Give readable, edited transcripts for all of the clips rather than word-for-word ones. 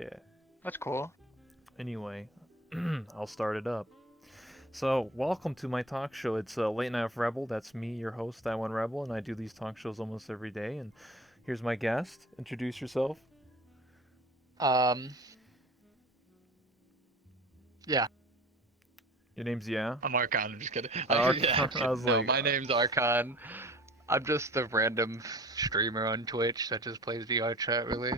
Yeah. That's cool. Anyway, I'll start it up. So, welcome to my talk show. It's Late Night with Rebel. That's me, your host, I One Rebel, and I do these talk shows almost every day. And here's my guest. Introduce yourself. Um, yeah, Your name's Yeah. I'm Archon. I'm just kidding. Yeah, I'm Archon. I kidding. was No, like, my name's Archon. I'm just a random streamer on Twitch that just plays VR chat, really.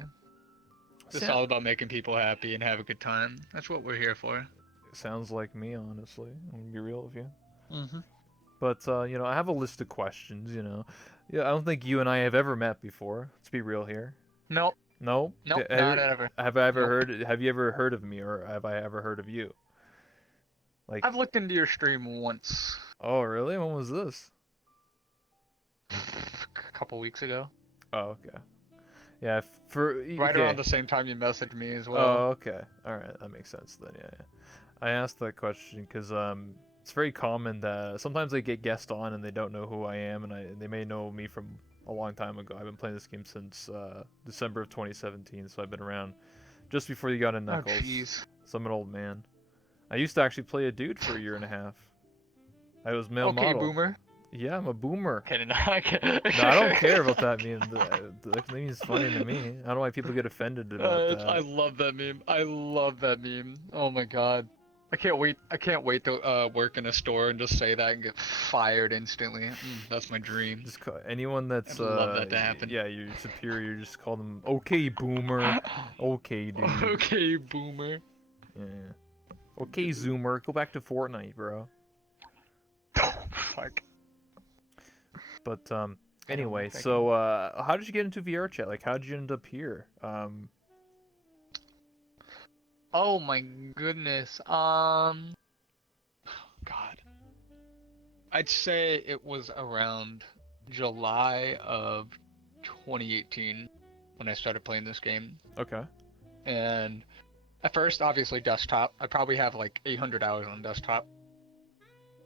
Just all about making people happy and have a good time. That's what we're here for. sounds like me, honestly. I'm gonna be real with you. Mm-hmm. But I have a list of questions. Yeah, I don't think you and I have ever met before. Let's be real here. Nope. No? Nope. Not ever. Have I ever Nope. heard? Have you ever heard of me, or have I ever heard of you? Like, I've looked into your stream once. oh really? When was this? A couple weeks ago. Oh, okay. Yeah, Right okay. around the same time you messaged me as well. Oh, okay. All right, that makes sense then. Yeah, yeah. I asked that question because it's very common that sometimes I get guests on and they don't know who I am, and they may know me from a long time ago. I've been playing this game since December of 2017, so I've been around just before you got in Oh, Knuckles. jeez. So I'm an old man. I used to actually play a dude for a year and a half. I was male Okay, model. boomer. Yeah, I'm a boomer. Okay, no, I No, I don't care about that meme. That meme's funny to me. I don't know why people get offended about that. I love that meme. I love that meme. Oh my god. I can't wait. I can't wait to work in a store and just say that and get fired instantly. That's my dream. Just call anyone that's I'd love that to happen. yeah, your superior. Just call them okay, boomer. Okay, dude. Okay, boomer. Yeah. Okay, Zoomer. Go back to Fortnite, bro. Oh, fuck. But anyway, so how did you get into VR chat? Like, how did you end up here? Oh my goodness. God. I'd say it was around July of 2018 when I started playing this game. Okay. And at first, obviously, desktop. I probably have like 800 hours on desktop.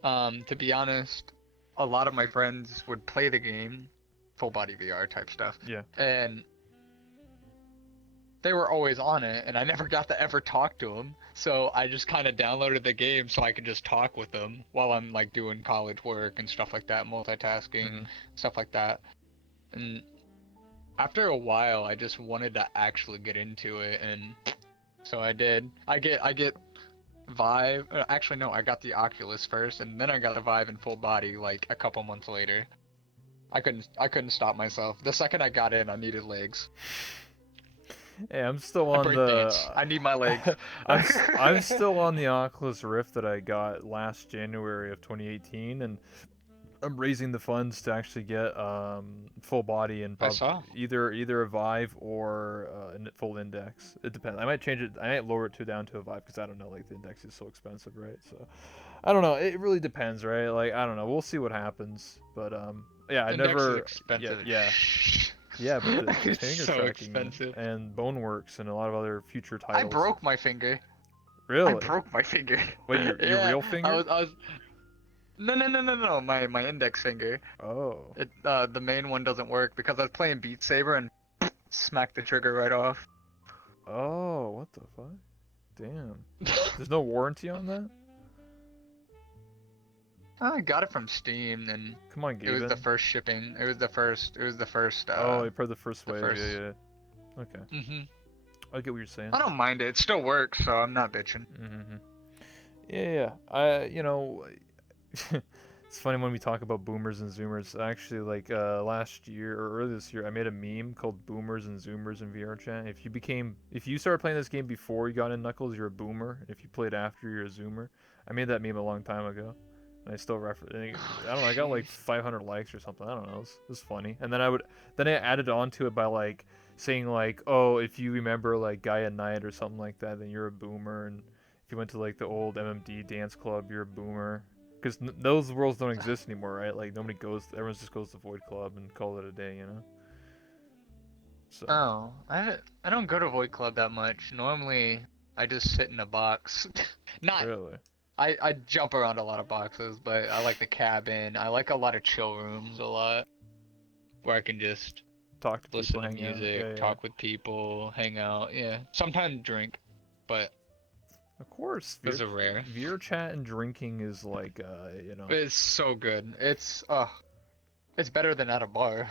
To be honest, a lot of my friends would play the game, full body VR type stuff. Yeah. And they were always on it, and I never got to ever talk to them. So I just kind of downloaded the game so I could just talk with them while I'm like doing college work and stuff like that, multitasking, stuff like that. And after a while, I just wanted to actually get into it, and so I did. I get Vive. Actually, no, I got the Oculus first, and then I got the Vive in full body like a couple months later. I couldn't stop myself. The second I got in, I needed legs. Hey, I'm still on the. I need my legs. I'm still on the Oculus Rift that I got last January of 2018, and I'm raising the funds to actually get full body and either a Vive or a full Index. It depends. I might change it. I might lower it down to a Vive because I don't know. Like the Index is so expensive, right? So I don't know. It really depends, right? Like I don't know. We'll see what happens. But yeah, I Index never. Is expensive. Yeah. Yeah, but the It's finger so tracking expensive. and Boneworks and a lot of other future titles. I broke my finger. Really? I broke my finger. Wait, your real finger? I was. No. My index finger. Oh. The main one doesn't work because I was playing Beat Saber and smacked the trigger right off. Oh, what the fuck? Damn. There's no warranty on that? I got it from Steam, and come on, Gaben. It was the first shipping. It was the first. Oh, you put the first wave. First. Yeah. Okay. I get what you're saying. I don't mind it. It still works, so I'm not bitching. Yeah. It's funny when we talk about boomers and zoomers. Actually, like last year or earlier this year, I made a meme called "Boomers and Zoomers in VR chat." If you started playing this game before you got in Knuckles, you're a boomer. If you played after, you're a zoomer. I made that meme a long time ago. I still reference. I don't know. I got like 500 likes or something. I don't know. It was funny. And then I added on to it by like saying like, oh, if you remember like Gaia Knight or something like that, then you're a boomer. And if you went to like the old MMD dance club, you're a boomer. Because those worlds don't exist anymore, right? Like nobody goes. Everyone just goes to Void Club and call it a day, you know. So. Oh, I don't go to Void Club that much. Normally, I just sit in a box. Not really. I jump around a lot of boxes, but I like the cabin. I like a lot of chill rooms a lot, where I can just talk to listen people, to hang out. music, Yeah, yeah. talk with people, hang out. Yeah, sometimes drink, but Of course, those are rare. VR chat and drinking is like, It's so good. It's better than at a bar.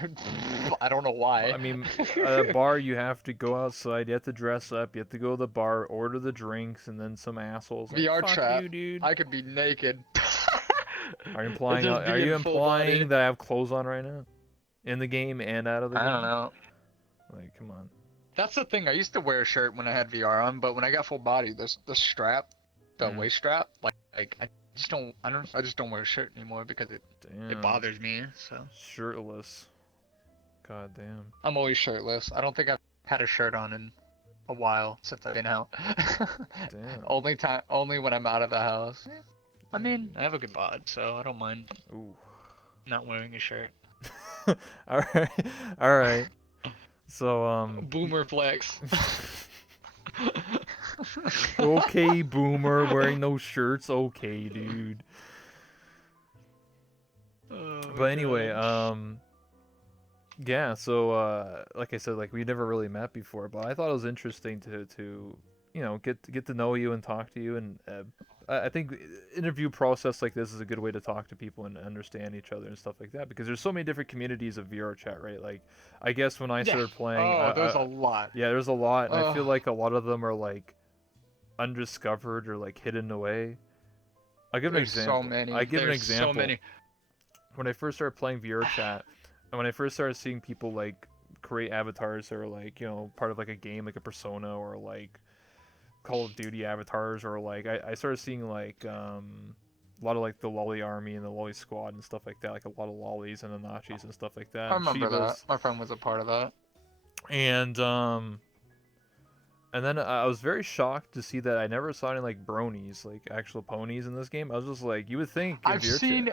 I don't know I why. mean, at a bar you have to go outside, you have to dress up, you have to go to the bar, order the drinks, and then some assholes like, VR "Fuck chat, you, dude." I could be naked. Are you And implying? just Are be you in full body. implying that I have clothes on right now, in the game and out of the I don't game? know. Like, come on. That's the thing. I used to wear a shirt when I had VR on, but when I got full body, the strap, the Mm, waist strap, like I just don't wear a shirt anymore because it damn. bothers me. So Shirtless. God damn. I'm always shirtless. I don't think I've had a shirt on in a while since I've been out. Damn. Only when I'm out of the house. I Damn, mean, dude. I have a good bod, so I don't mind Ooh. not wearing a shirt. All right. All right. So Boomer flex. okay, boomer, wearing no shirts. Okay, dude. Oh But my anyway, gosh. yeah. So like I said, like we never really met before, but I thought it was interesting to get to know you and talk to you, and I think interview process like this is a good way to talk to people and understand each other and stuff like that, because there's so many different communities of VR chat, right? Like, I guess when I Yeah. started playing, Oh, there's a lot. yeah, there's a lot, and I feel Oh, like a lot of them are like undiscovered or like hidden away. I'll give an there's so example. I many. give an There's so example. many. When I first started playing VR chat, and when I first started seeing people like create avatars or like part of like a game like a Persona or like Call of Duty avatars, or like I started seeing like a lot of like the Lolly Army and the Lolly Squad and stuff like that, like a lot of lollies and Anachis and stuff like I that, and remember that. Shivas, My friend was a part of that. and then I was very shocked to see that I never saw any like bronies, like actual ponies in this game. I was just like, you would think in I've VR chat. seen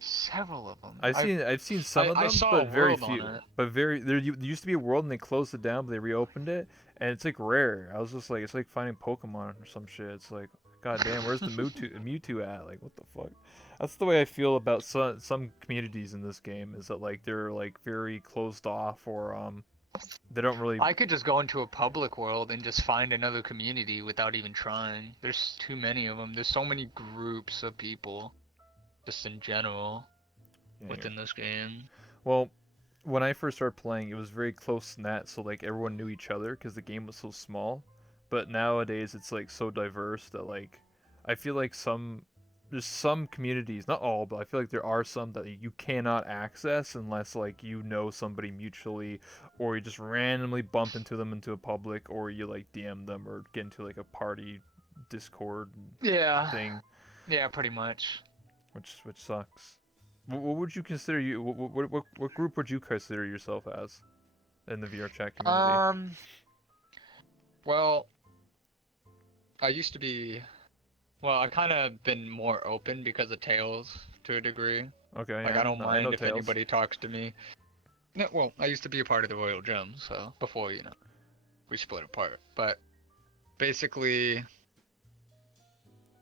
several of them. I've seen some of I them, saw a but very world on few. it. But there used to be a world and they closed it down, but they reopened it, and it's like rare. I was just like, it's like finding Pokemon or some shit. It's like, god damn, where's the Mewtwo at? Like, what the fuck? That's the way I feel about some communities in this game. Is that like they're like very closed off, or they don't really. I could just go into a public world and just find another community without even trying. There's too many of them. There's so many groups of people, just in general, Yeah, within this game. well, when I first started playing, it was very close net, so like everyone knew each other because the game was so small. But nowadays, it's like so diverse that like I feel like there's some communities, not all, but I feel like there are some that you cannot access unless like you know somebody mutually, or you just randomly bump into them into a public, or you like DM them or get into like a party Discord Yeah. thing, Yeah, pretty much. which sucks. What would you consider you? What group would you consider yourself as in the VR chat community? Um, well, I used to be, well, I kind of been more open because of Tails to a degree. Okay, Like, yeah, I don't I know mind if Tails. anybody talks to me. No, well, I used to be a part of the Royal Gem, so before, we split apart. But basically,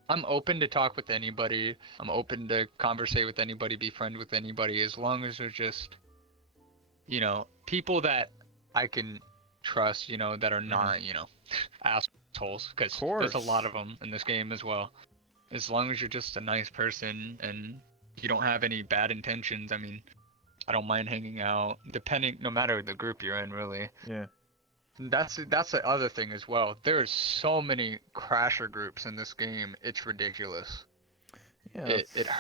I'm open to talk with anybody. I'm open to conversate with anybody, be friend with anybody, as long as they're just, people that I can trust, that are Hmm. not, assholes. Of Because there's a lot course. of them in this game as well. As long as you're just a nice person and you don't have any bad intentions, I mean, I don't mind hanging out, no matter the group you're in, really. Yeah. That's the other thing as well. There's so many crasher groups in this game. It's ridiculous. Yeah, It that's.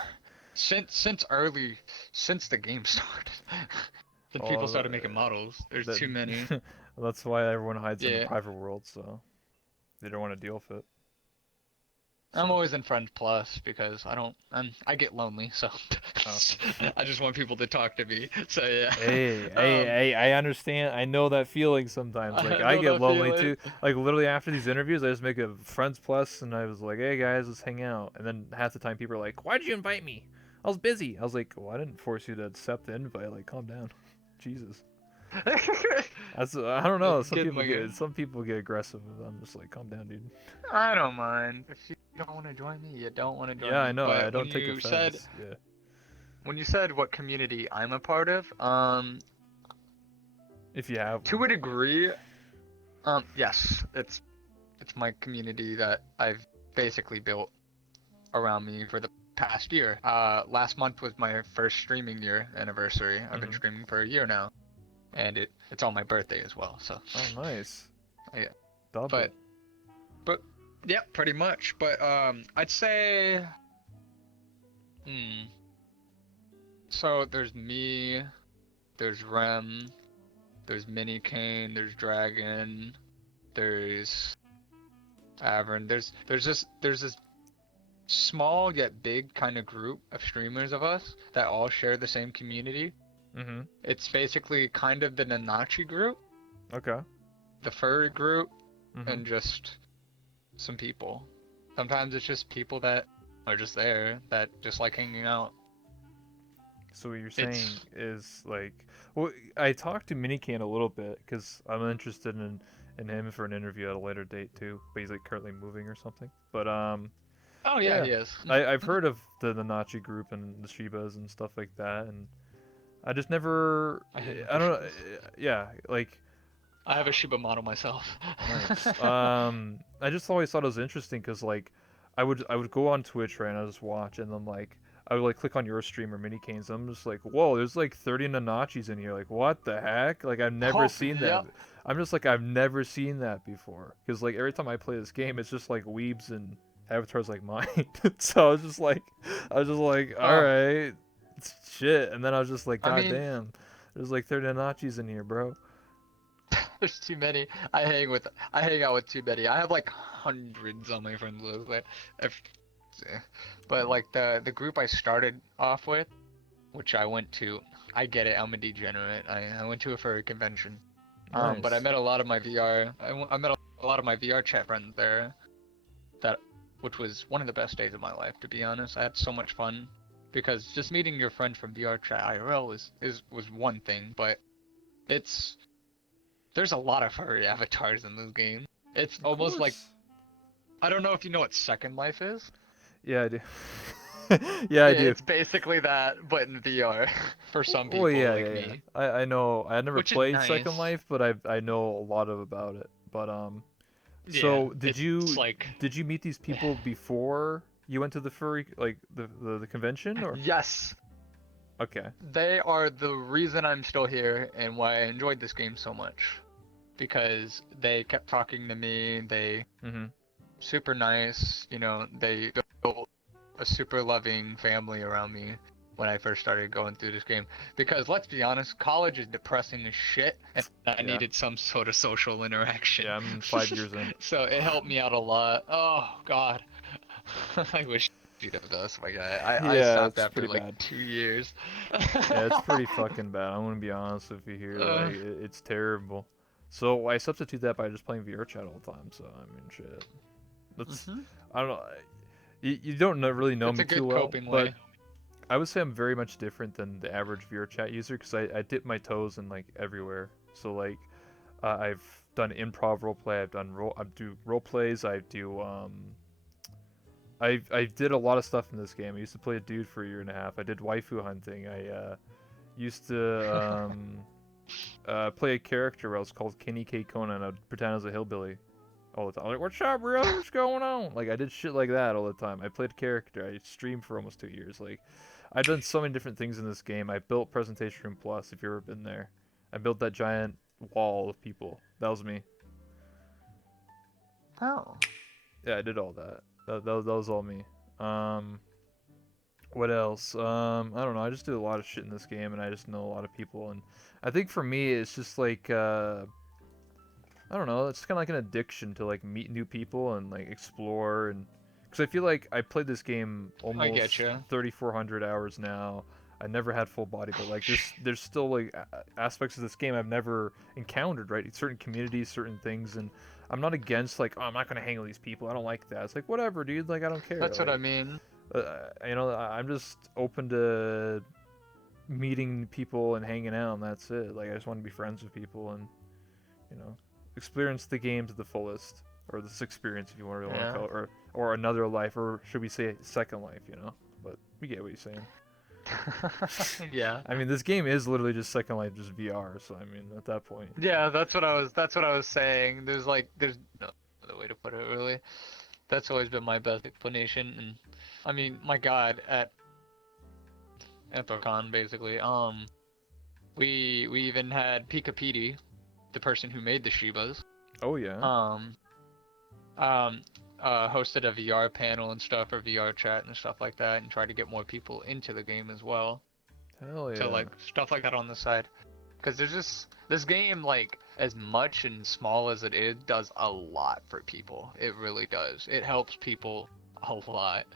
since the game started, since people Oh, started making models. There's that. too many. That's why everyone hides in the Yeah, private world, so they don't want to deal with it. I'm So. always in Friend Plus because I get lonely, so Oh. I just want people to talk to me. So yeah, Hey, hey, hey, I understand. I know that feeling sometimes. Like, I I know get that lonely feeling. too. Like, literally after these interviews, I just make a Friends Plus, and I was like, hey guys, let's hang out. And then half the time, people are like, why'd you invite me? I was busy. I was like, well, I didn't force you to accept the invite. Like, calm down. Jesus. I don't know. It's getting like Some people get aggressive. I'm just like, calm down, dude. I don't mind. If you don't want to join me, you don't want to Yeah, join I me. know. I But don't take offense. Yeah. when you said what community I'm a part of, if you have To one? a degree, yes, it's my community that I've basically built around me for the past year. Last month was my first streaming year anniversary. I've been Mm-hmm. streaming for a year now, and it's on my birthday as well. So Oh, nice. yeah, Double. but but yeah, pretty much. But I'd say, hmm. So there's me, there's Rem, there's Mini Kane, there's Dragon, there's Avern. There's this small yet big kind of group of streamers of us that all share the same community. Mm-hmm. It's basically kind of the Nanachi group, Okay. the furry group, Mm-hmm. and just some people. Sometimes it's just people that are just there that just like hanging out. So what you're saying It's is like, well, I talked to Minican a little bit because I'm interested in him for an interview at a later date too. But he's like currently moving or something. But oh yeah, yeah, he is. I've heard of the Nachi group and the Shibas and stuff like that, and I just never, I hang with I the don't know, Shibas. yeah, like I have a Shiba model myself. nice. I just always thought it was interesting because like I would go on Twitch, right, and I just watch, and then like I would like click on your stream or mini canes. I'm just like, whoa, there's like 30 Nanachis in here. Like, what the heck? Like, I've never Oh, seen that. yep. I'm just like, I've never seen that before. Because like every time I play this game, it's just like weebs and avatars like mine. So I was just like, all Oh, right, it's shit. And then I was just like, I god mean, damn, there's like 30 Nanachis in here, bro. there's too many. I hang out with too many. I have like hundreds on my friends list. If, but like the group I started off with, which I went to, I get it. I'm a degenerate. I went to a furry convention. But I Nice. met a lot of my VR. I met a lot of my VR chat friends there. That, which was one of the best days of my life, to be honest. I had so much fun because just meeting your friend from VR chat IRL was one thing, but it's there's a lot of furry avatars in this game. It's Of almost like course. I don't know if you know what Second Life is. Yeah, I do. Yeah, I do. It's basically that, but in VR for some Well, people yeah, like yeah, yeah. me, I know. I never which is played Second nice. Life, but I know a lot about it. But Yeah, so did it's you like did you meet these people before you went to the furry like the convention or? yes, Okay. they are the reason I'm still here and why I enjoyed this game so much. Because they kept talking to me, they Mhm. super nice, they built a super loving family around me when I first started going through this game. Because let's be honest, college is depressing as shit, and I Yeah. needed some sort of social interaction. Yeah, I'm 5 years in. So it helped me out a lot. Oh God, I wish you'd have done this, my guy. I Yeah, stopped it's after pretty like bad. 2 years. Yeah, it's pretty fucking bad. I'm gonna be honest with you here. Like, uh, it's terrible. So I substitute that by just playing VR chat all the time. So I mean, shit. That's mhm. I don't know. You don't really know It's me a too good well, coping but way. I would say I'm very much different than the average VR chat user because I dip my toes in like everywhere. So like I've done improv role play. I do role plays. I did a lot of stuff in this game. I used to play a dude for a year and a half. I did waifu hunting. I used to play a character where I was called Kenny K. Conan. I'd pretend I was a hillbilly all the time. I'm like, what's up, bro? What's going on? Like, I did shit like that all the time. I played a character. I streamed for almost 2 years. Like, I've done so many different things in this game. I built Presentation Room Plus, if you've ever been there. I built that giant wall of people. That was me. Oh. Yeah, I did all that. That was all me. Um, what else? I don't know. I just do a lot of shit in this game, and I just know a lot of people. And I think for me, it's just like I don't know. It's kind of like an addiction to like meet new people and like explore and because I feel like I played this game I get almost you. 3,400 hours now. I never had full body, but like there's still like aspects of this game I've never encountered, right? Certain communities, certain things, and I'm not against like, oh, I'm not gonna hang with these people. I don't like that. It's like whatever, dude. Like I don't care. That's what I Like mean. I'm just open to meeting people and hanging out, and that's it. Like I just want to be friends with people and you know, experience the game to the fullest, or this experience, if you really want to Yeah. call it, or another life, or should we say second life, you know? But we get what you're saying. Yeah. I mean, this game is literally just Second Life, just VR. So I mean, at that point, Yeah, that's what I was saying. There's no other way to put it really. That's always been my best explanation. And I mean, my God, at Ethocon basically, we even had Pika Pidi, the person who made the Shibas, oh yeah, um um hosted a VR panel and stuff, or VR chat and stuff like that, and tried to get more people into the game as well. hell So yeah. like stuff like that on the side. Because there's just this game, like as much and small as it is, does a lot for people. It really does. It helps people a lot,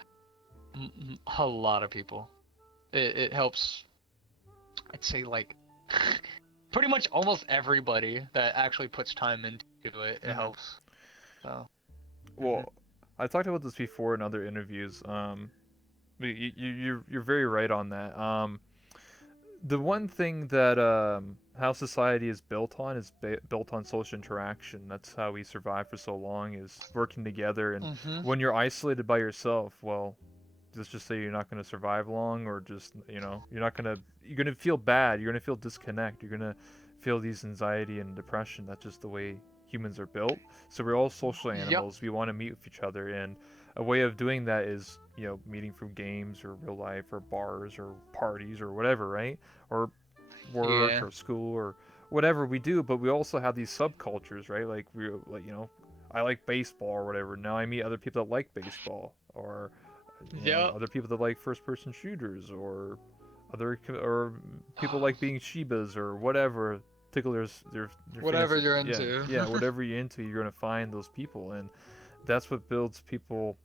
a lot of people. It helps. I'd say like pretty much almost everybody that actually puts time into it. It Hmm. helps. So. Mhm. Well, I talked about this before in other interviews. You're very right on that. The one thing that how society is built on is built on social interaction. That's how we survive for so long, is working together. And Mhm. when you're isolated by yourself, well, let's just say you're not going to survive long, or just you're going to feel bad. You're going to feel disconnect. You're going to feel these anxiety and depression. That's just the way humans are built. So we're all social Yep. animals. We want to meet with each other, and a way of doing that is meeting through games or real life or bars or parties or whatever, right? Or work Yeah. or school or whatever we do. But we also have these subcultures, right? Like I like baseball or whatever. Now I meet other people that like baseball, or Yep. other people that like first-person shooters, or or people like being Shibas or whatever tickle their Whatever fancy. you're Yeah, into. yeah, whatever you're into, you're gonna find those people, and that's what builds people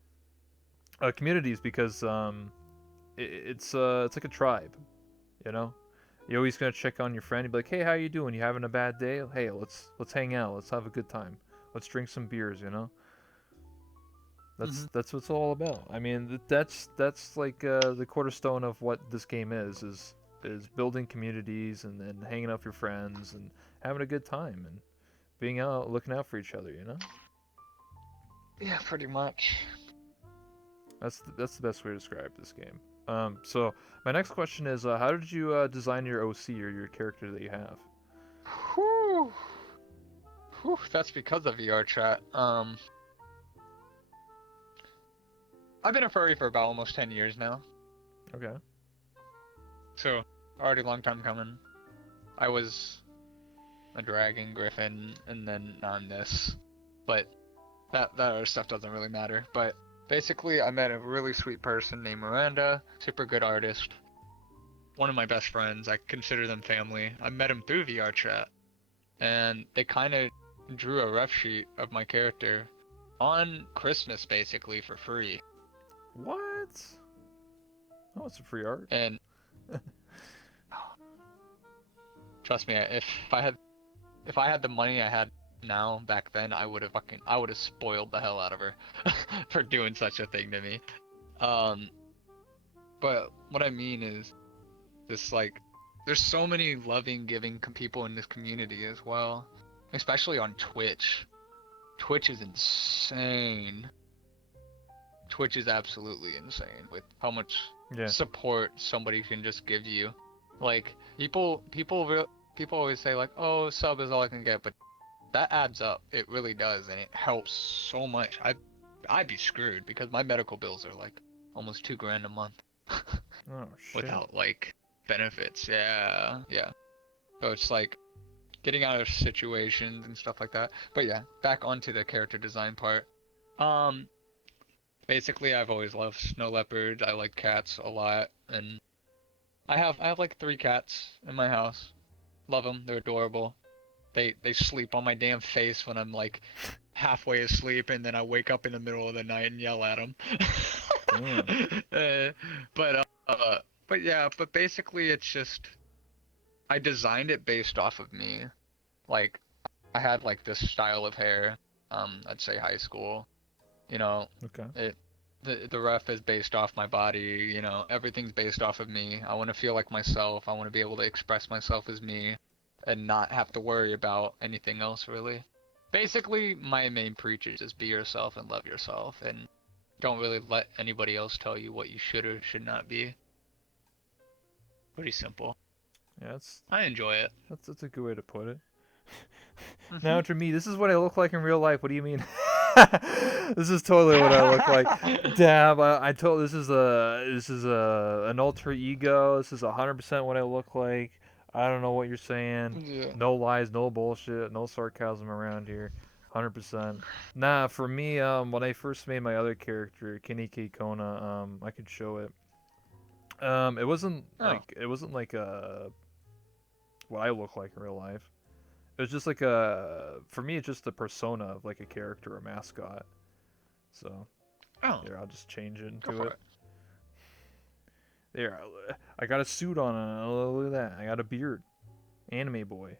communities, because it's like a tribe, you know. You're always gonna check on your friend and be like, "Hey, how you doing? You having a bad day? Hey, let's hang out. Let's have a good time. Let's drink some beers." You know. Mhm. That's what it's all about. I mean, that's like the cornerstone of what this game is building communities, and then hanging out with your friends and having a good time and being out looking out for each other. You know. Yeah, pretty much. That's the best way to describe this game. So my next question is, how did you design your OC, or your character that you have? Whew. Whew. That's because of VR chat. I've been a furry for about almost 10 years now. Okay. So, already a long time coming. I was a dragon, griffin, and then now I'm this. But that other stuff doesn't really matter. But basically, I met a really sweet person named Miranda, super good artist. One of my best friends. I consider them family. I met him through VR chat, and they kind of drew a rough sheet of my character on Christmas basically for free. What? Oh, it's a free art. And trust me, if I had the money I had now back then, I would have spoiled the hell out of her for doing such a thing to me. Um, but what I mean is this, like, there's so many loving, giving people in this community as well, especially on Twitch. Twitch is insane. Twitch is absolutely insane with how much Yeah. support somebody can just give you. Like people always say like, "Oh, sub is all I can get," but that adds up. It really does, and it helps so much. I'd be screwed because my medical bills are like almost 2 grand a month Oh shit. without like benefits. Yeah, yeah. So it's like getting out of situations and stuff like that. But yeah, back onto the character design part. Um, Basically, I've always loved snow leopards. I like cats a lot, and I have like 3 cats in my house. Love them. They're adorable. They sleep on my damn face when I'm like halfway asleep, and then I wake up in the middle of the night and yell at them. Damn. uh, but but yeah, but basically it's just I designed it based off of me. Like I had like this style of hair. I'd say high school. You know, Okay. it the ref is based off my body. You know, everything's based off of me. I want to feel like myself. I want to be able to express myself as me, and not have to worry about anything else really. Basically, my main preach is just be yourself and love yourself, and don't really let anybody else tell you what you should or should not be. Pretty simple. Yeah, I enjoy it. that's a good way to put it. Mm-hmm. Now to me, this is what I look like in real life. What do you mean? This is totally what I look like. Damn, I told this is an alter ego. This is 100% what I look like. I don't know what you're saying. Yeah. No lies, no bullshit, no sarcasm around here. 100%. Nah, for me, when I first made my other character, Kinike Kona, I could show it. It wasn't like what I look like in real life. It was just like for me, it's just a persona of like a character or mascot. So, Oh, there, I'll just change it go into for it. it. There, I got a suit on. Look at that. I got a beard. Anime boy.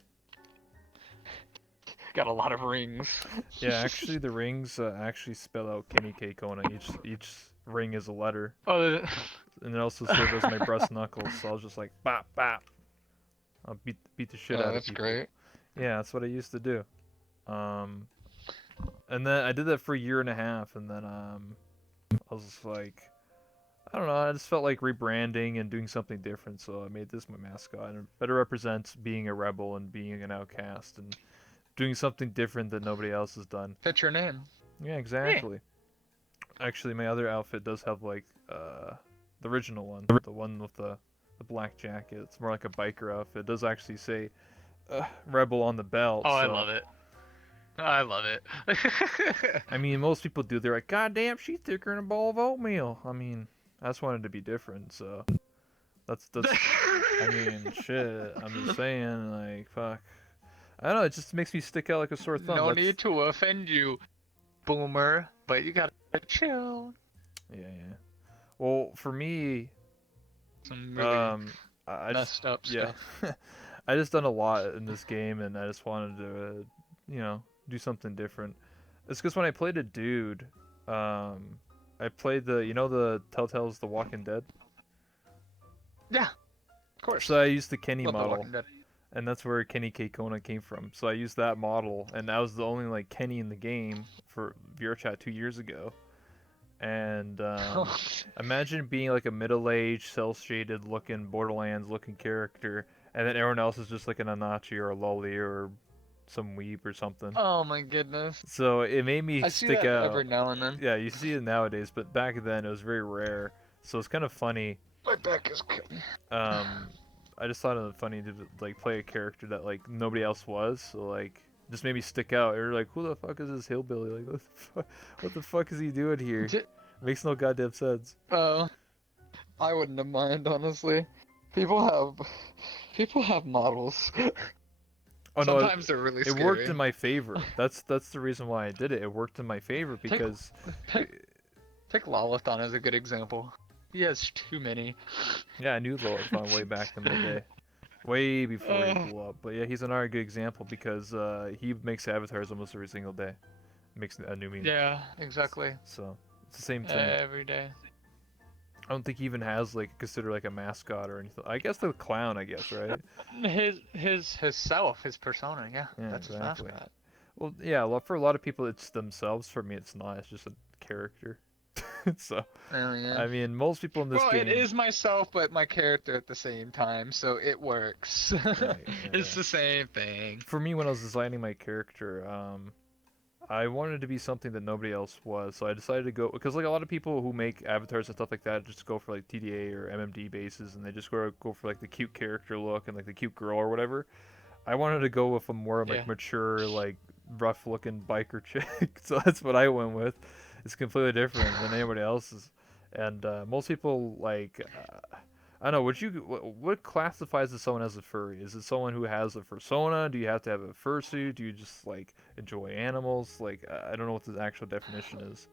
Got a lot of rings. Yeah, actually, the rings actually spell out Kinike Kona. Each ring is a letter, Oh, and it also serves as my breast knuckles. So I was just like, bop bop. I'll beat the shit out of that's people. great. Yeah, that's what I used to do. And then I did that for a year and a half, and then I was just like, I don't know, I just felt like rebranding and doing something different, so I made this my mascot, and it better represents being a rebel and being an outcast and doing something different that nobody else has done. That's your name. Yeah, exactly. Actually, my other outfit does have like the original one, the one with the black jacket. It's more like a biker outfit. It does actually say rebel on the belt. Oh, so. I love it. I love it. I mean, most people do. They're like, God damn, she's thicker than a bowl of oatmeal. I mean, I just wanted to be different, so that's. I mean, shit. I'm just saying, like, fuck. I don't know. It just makes me stick out like a sore thumb. No need to offend you, boomer, but you gotta chill. Yeah, yeah. Well, for me, Some really I messed just, up yeah, stuff. I just done a lot in this game, and I just wanted to, do something different. It's because when I played a dude, I played the Telltale's The Walking Dead. Yeah, of course. So I used the Kenny Love The model, Walking Dead. and that's where Kinike Kona came from. So I used that model, and I was the only like Kenny in the game for VRChat 2 years ago. And imagine being like a middle-aged, cel-shaded looking, Borderlands-looking character, and then everyone else is just like an Anachi or a Lolly or some weeb or something. Oh my goodness. So it made me I see stick that out. every now and then. Yeah, you see it nowadays, but back then it was very rare. So it's kind of funny. My back is killing me. I just thought it funny to like play a character that like nobody else was. So like just made me stick out. You're like, who the fuck is this hillbilly? Like, what the fuck is he doing here? Makes no goddamn sense. Oh, I wouldn't have mind, honestly. People have models. Oh no, Sometimes they're really scary. it worked in my favor. That's the reason why I did it. It worked in my favor because Take Lolithon as a good example. He has too many. yeah, I knew Lolithon way back in the day, way before he blew up. But yeah, he's another good example because he makes avatars almost every single day. Makes a new meme. Yeah, exactly. So it's the same thing. Every day. I don't think he even has like considered like a mascot or anything. I guess the clown, I guess, right? His self, his persona, yeah. Yeah, That's exactly. his mascot. Well, yeah, for a lot of people it's themselves. For me, it's not. It's just a character. So, Oh, yeah. I mean, most people in this Well, game. it is myself, but my character at the same time, so it works. Right, It's yeah. the same thing. For me, when I was designing my character, I wanted to be something that nobody else was. So I decided to go because like a lot of people who make avatars and stuff like that just go for like TDA or MMD bases, and they just go for like the cute character look and like the cute girl or whatever. I wanted to go with a more like Yeah. mature, like rough-looking biker chick. So that's what I went with. It's completely different than anybody else's, and most people like. I don't know. What classifies as someone as a furry? Is it someone who has a fursona? Do you have to have a fursuit? Do you just like enjoy animals? Like I don't know what the actual definition is.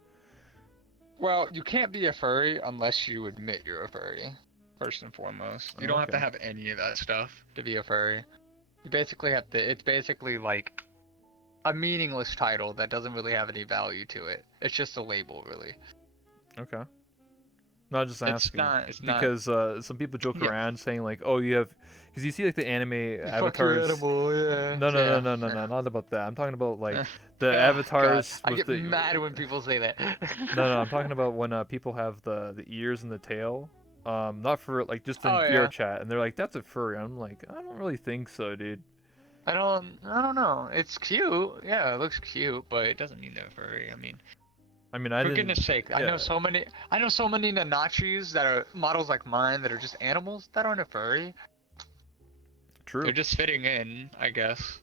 Well, you can't be a furry unless you admit you're a furry, first and foremost. You don't have to Okay. have any of that stuff to be a furry. You basically have to, it's basically like a meaningless title that doesn't really have any value to it. It's just a label, really. Okay. Not just asking It's not. because some people joke Yeah. around saying like, oh, you have, because you see like the anime avatars. yeah. No, not about that. I'm talking about like the God, avatars I with get the. mad when people say that. No, I'm talking about when people have the ears and the tail. Not for like just in Oh VR yeah. chat, and they're like, "That's a furry." I'm like, I don't really think so, dude. I don't know. It's cute. Yeah, it looks cute, but it doesn't mean they're furry. I mean, I mean, I for didn't. goodness sake, Yeah, I know so many Nanachis that are models like mine that are just animals that aren't a furry. They're true. just fitting in, I guess.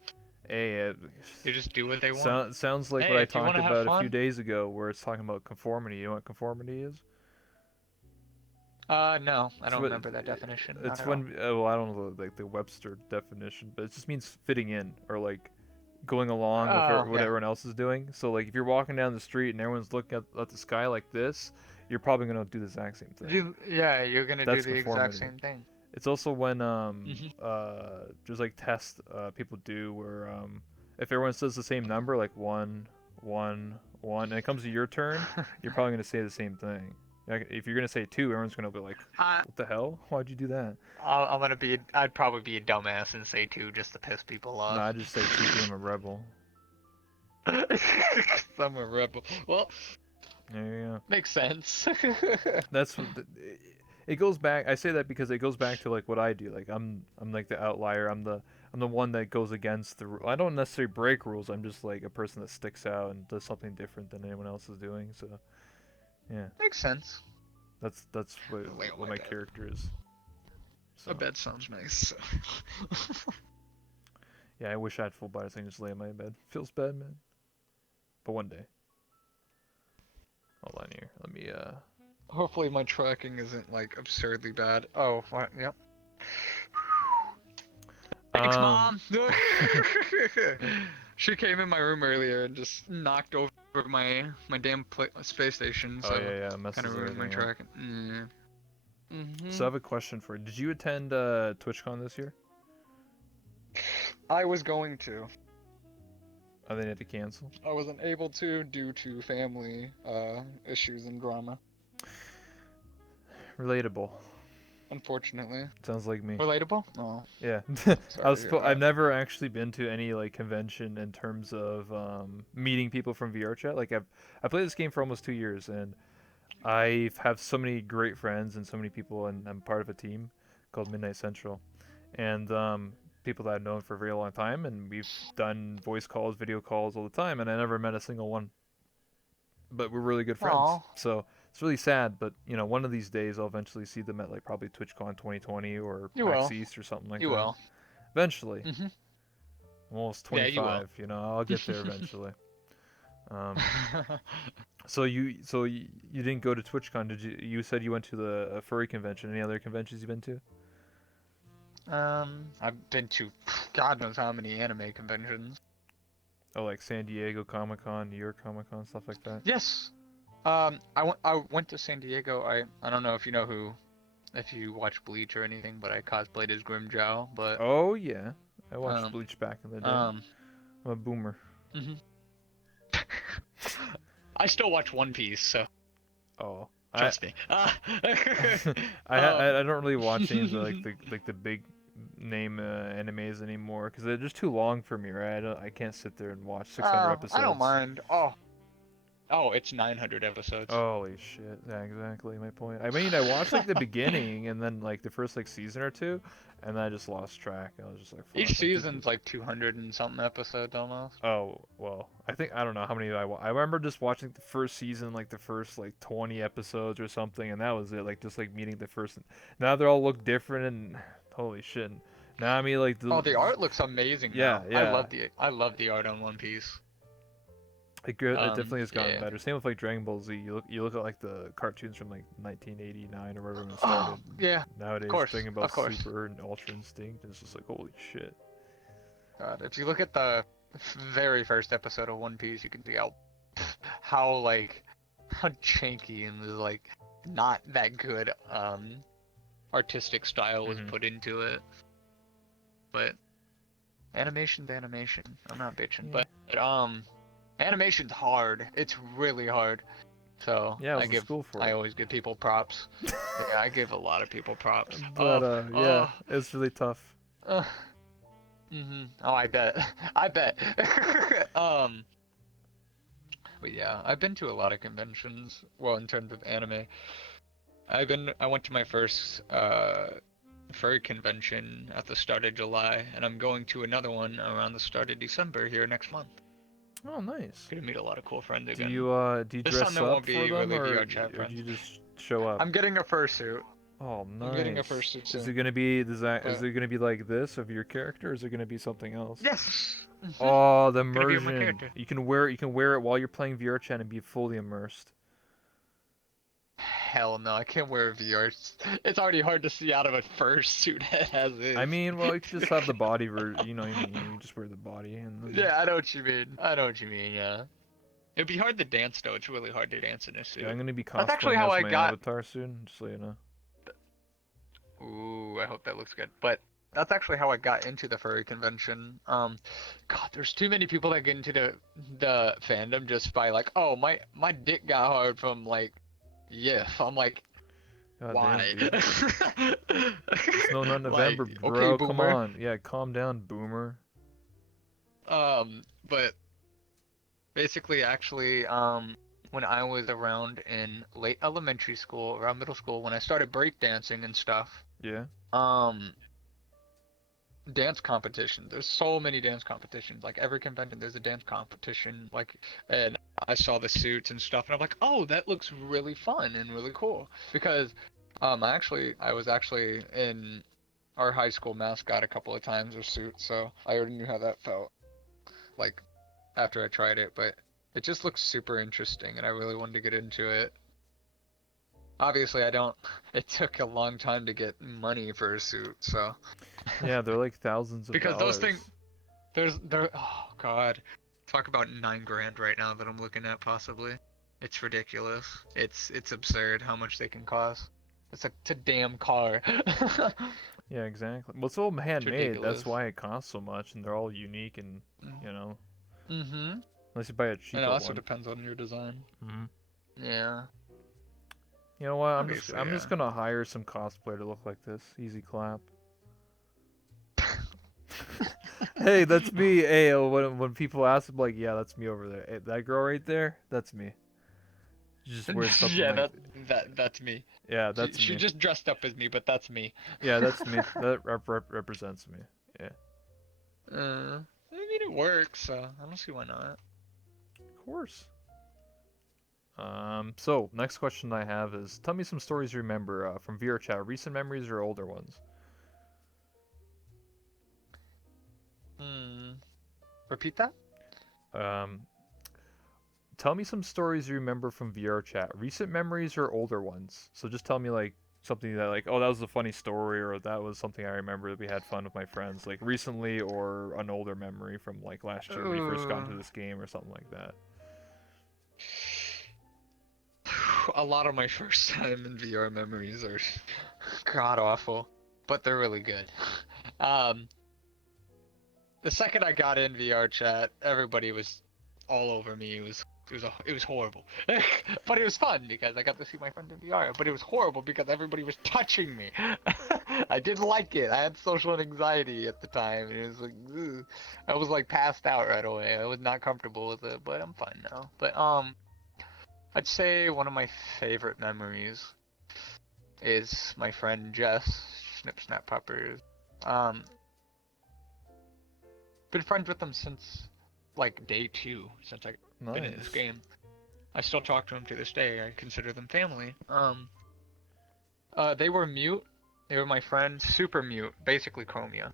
Hey, They just do what they want. sounds like what Hey, I if you want talked to have about a few fun, days ago, where it's talking about conformity. You know what conformity is? no, I It's don't what remember that definition. Not it's at all. when well, I don't know like the Webster definition, but it just means fitting in or like going along with Oh, what yeah. everyone else is doing. So like if you're walking down the street and everyone's looking at the sky like this, you're probably gonna do the exact same thing. Yeah, you're gonna do That's the exact conformity. same thing. It's also when Mhm. there's like tests people do where if everyone says the same number like one, one, one, and it comes to your turn, you're probably gonna say the same thing. Like, if you're gonna say two, everyone's gonna be like, I, "What the hell? Why'd you do that?" I'm gonna be. I'd probably be a dumbass and say two just to piss people No, off. I just say two because I'm a rebel. I'm a rebel. Well, Yeah, yeah, yeah. makes sense. That's what it goes back. I say that because it goes back to like what I do. Like I'm like the outlier. I'm the one that goes against the rule. I don't necessarily break rules. I'm just like a person that sticks out and does something different than anyone else is doing. So yeah, Makes sense. that's Lay on what my my bed. character is. A So bed sounds nice. yeah, I wish I had full body so I can just lay in my bed. Feels bad, man. But one day. Hold on here. Let me Hopefully my tracking isn't like absurdly bad. Oh, what? Yep. Thanks, um mom. She came in my room earlier and just knocked over my damn space station, oh so yeah, yeah, it kind of messes ruined my everything up. tracking. Yeah. So I Mhm. have a question for you. Did you attend TwitchCon this year? I was going to. Oh, they had to cancel. I wasn't able to due to family issues and drama, Relatable. unfortunately. Sounds like me. Relatable? Oh, Yeah. sorry to hear I've that. never actually been to any like convention in terms of meeting people from VR chat. Like I played this game for almost 2 years and I have so many great friends and so many people and I'm part of a team called Midnight Central. And people that I've known for a very long time and we've done voice calls, video calls all the time and I never met a single one. But we're really good friends. Oh, So it's really sad, but you know, one of these days I'll eventually see them at like probably TwitchCon 2020 or you PAX will. East or something like You that. will. Eventually. Mhm. I'm almost Yeah, you will. 25, you know, I'll get there eventually. Um, so you didn't go to TwitchCon, did you? You said you went to the furry convention. Any other conventions you've been to? I've been to God knows how many anime conventions. Oh, like San Diego Comic Con, New York Comic Con, stuff like that. Yes. I went to San Diego. I don't know if you know who, if you watch Bleach or anything, but I cosplayed as Grimmjow. But Oh yeah, I watched um Bleach back in the day. um. I'm a boomer. Mhm. I still watch One Piece, so Oh, I trust me. I don't really watch any of the the big name animes anymore because they're just too long for me, right? I can't sit there and watch 600 I don't episodes. mind. Oh, it's 900 episodes. Holy shit. Yeah, exactly my point. I mean, I watched like the beginning and then like the first like season or two, and then I just lost track. I was just like, Each fuck, I'm too season's like 200 and something episodes almost. Oh, well, I don't know how many I remember just watching the first season, like the first like 20 episodes or something, and that was it. Like just like meeting the first. Now they all look different and holy shit. Now I mean like Oh, the art looks amazing yeah, now. yeah. I love the art on One Piece. It definitely has gotten Yeah. better. Same with like Dragon Ball Z. You look at like the cartoons from like 1989 or whatever when it Oh, started. yeah. Of Nowadays, course. Dragon Ball Of course. Super and Ultra Instinct, it's just like holy shit. God, if you look at the very first episode of One Piece, you can see how like how janky and like not that good artistic style was Mhm. put into it. But animation's animation. I'm not bitching, Yeah. but animation's hard. It's really hard. So Yeah, I was in school for I it. always give people props. Yeah, I give a lot of people props. But yeah, Oh, it's really tough. uh, oh, I bet. I bet. um, but yeah, I've been to a lot of conventions. Well, in terms of anime, I went to my first furry convention at the start of July, and I'm going to another one around the start of December here next month. Oh, nice. Gonna meet a lot of cool friends Do again. you This time dress there up won't for be them, really VR chat or do friends. you just show up? I'm getting a fursuit. Oh, I'm getting a nice. fursuit Is it soon. gonna be design? Is But it gonna be like this of your character, or is it gonna be something else? yes, Oh, the gonna be my immersion. character. You can wear it while you're playing VR chat and be fully immersed. Hell no, I can't wear VR. It's already hard to see out of a fursuit as I is. mean, well, you could just have the body you know what I mean? You just wear the body and then... Yeah, I know what you mean. I know what you mean. Yeah. It'd be hard to dance though. It's really hard to dance in a Yeah, suit. I'm gonna be That's actually cosplaying how as I my got. avatar soon, just so you know. Ooh, I hope that looks good. But that's actually how I got into the furry convention. God, there's too many people that get into the fandom just by like, oh my dick got hard from like, YIF. I'm like, God damn, why? dude. It's no not Like, November, okay, bro. Come boomer. on. Yeah, calm down, boomer. But basically, actually, when I was around in late elementary school, around middle school, when I started breakdancing and stuff, Yeah. um, dance competition. There's so many dance competitions. Like every convention, there's a dance competition. Like, and I saw the suits and stuff, and I'm like, oh, that looks really fun and really cool. Because, I was actually in our high school mascot a couple of times with suits, so I already knew how that felt. Like, after I tried it, but it just looks super interesting, and I really wanted to get into it. Obviously, I don't. It took a long time to get money for a suit, so Yeah, they're like thousands of because those dollars. things, oh god, talk about 9 grand right now that I'm looking at possibly. It's ridiculous. It's absurd how much they can cost. It's a damn car. Yeah, exactly. Well, it's all It's handmade. That's ridiculous. why it costs so much, and they're all unique and, you know, Mm-hmm. unless you buy a And it cheaper also one. depends on your design. Hmm. Yeah. You know what? Obviously, I'm yeah. just gonna hire some cosplayer to look like this. Easy clap. Hey, that's me. Hey, when people ask, I'm like, yeah, that's me over there. Hey, that girl right there, that's me. She just wears something Yeah, like, that's me. yeah, She, that's she me. just dressed up as me, but that's me. Yeah, that's me. That represents me. Yeah, I mean, it works, so I don't see why not. of course. So next question I have is, tell me some stories you remember from VR chat, recent memories or older ones. Hmm. Repeat that? Um, Tell me some stories you remember from VR chat, recent memories or older ones. So just tell me like something that like, oh, that was a funny story, or that was something I remember that we had fun with my friends, like recently, or an older memory from like last year when you first got Uh, into this game or something like that. a lot of my first time in VR memories are god awful, but they're really good. Um, the second I got in VR chat, everybody was all over me. It was horrible, but it was fun because I got to see my friend in VR. But it was horrible because everybody was touching me. I didn't like it. I had social anxiety at the time, and it was like ugh. I was like passed out right away. I was not comfortable with it, but I'm fine now. But I'd say one of my favorite memories is my friend Jess, Snip Snap Poppers. Um, been friends with him since like day 2, since I've been in this Nice. game. I still talk to them to this day. I consider them family. They were mute. They were my friend, super mute, basically Chromia.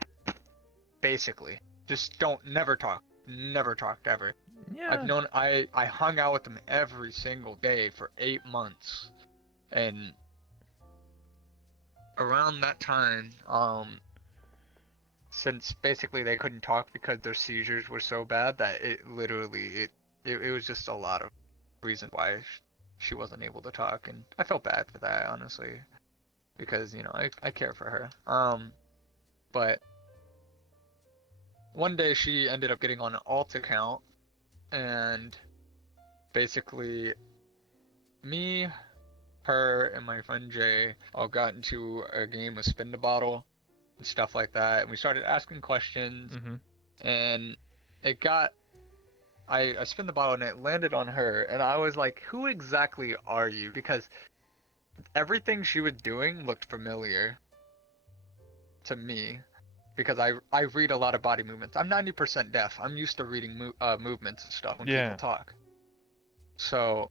Basically, just don't never talked ever. Yeah. I hung out with them every single day for 8 months, and around that time, since basically they couldn't talk because their seizures were so bad that it literally it was just a lot of reason why she wasn't able to talk, and I felt bad for that honestly because I care for her. But one day she ended up getting on an alt account, and basically me, her, and my friend Jay all got into a game of spin the bottle and stuff like that, and we started asking questions, Mhm. and it got I spin the bottle and it landed on her, and I was like, who exactly are you? Because everything she was doing looked familiar to me because I read a lot of body movements. I'm 90% deaf. I'm used to reading movements and stuff when people Yeah. talk. So,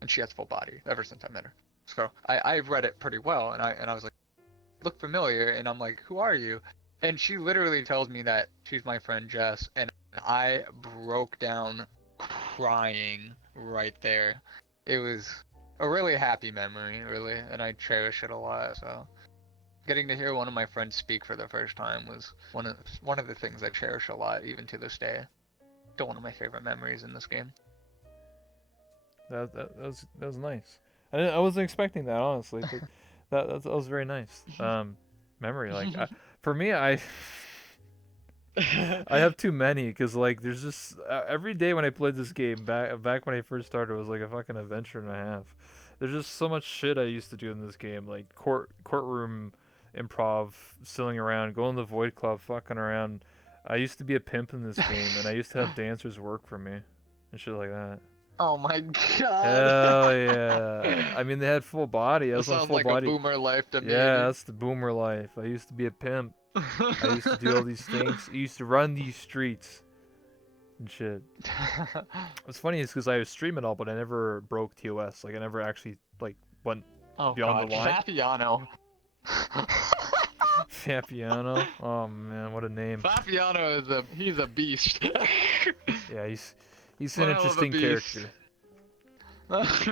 and she has full body ever since I met her. So I read it pretty well, and I was like, look familiar, and I'm like, who are you? And she literally tells me that she's my friend Jess, and I broke down crying right there. It was a really happy memory, really, and I cherish it a lot. So getting to hear one of my friends speak for the first time was one of the things I cherish a lot, even to this day. Still one of my favorite memories in this game. That was nice. I wasn't expecting that, honestly. But that was very nice. Memory, like for me, I I have too many because like there's just every day when I played this game back when I first started, it was like a fucking adventure and a half. There's just so much shit I used to do in this game, like courtroom improv, silling around, going to the Void Club, fucking around. I used to be a pimp in this game, and I used to have dancers work for me and shit like that. Oh my god. Hell yeah! I mean, they had full body. I That was on sounds full like a body. boomer life to Yeah, me. that's the boomer life. I used to be a pimp. I used to do all these things. I used to run these streets and shit. What's funny is because I was streaming all, but I never broke TOS. Like I never actually like went Oh beyond god, the line. Fabiano. Fabiano. Oh man, what a name. Fabiano he's a beast. Yeah, he's an One hell of a interesting beast. character.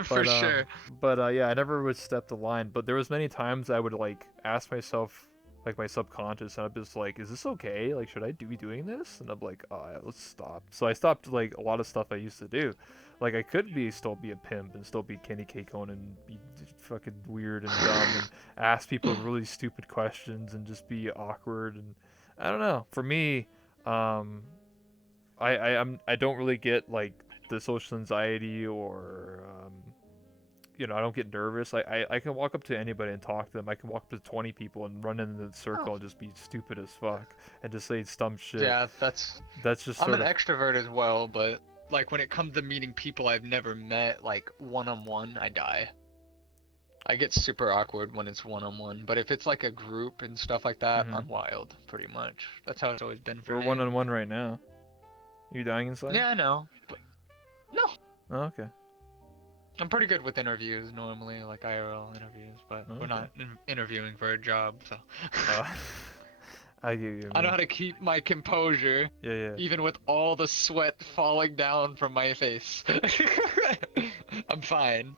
For sure. But yeah, I never would step the line. But there was many times I would like ask myself, like my subconscious, and I'd be just like, "Is this okay? Like, should I be doing this?" And I'm like, "Oh, yeah, let's stop." So I stopped like a lot of stuff I used to do. Like I could still be a pimp and still be Kenny Keikon and be fucking weird and dumb and ask people really stupid questions and just be awkward and I don't know. For me, um, I don't really get like the social anxiety or I don't get nervous. I can walk up to anybody and talk to them. I can walk up to 20 people and run into the circle Oh. and just be stupid as fuck and just say dumb shit. Yeah, That's just I'm sort an of extrovert as well, but like when it comes to meeting people I've never met, like one-on-one, I die. I get super awkward when it's one-on-one, but if it's like a group and stuff like that, hmm I'm wild, pretty much. That's how it's always been for We're me. one on one right now. You dying inside? Yeah, I know. But no, Oh, okay. I'm pretty good with interviews normally, like IRL interviews, but Oh, we're okay. not interviewing for a job, so. Uh, I get you. I know how to keep my composure, Yeah, yeah. even with all the sweat falling down from my face. I'm fine.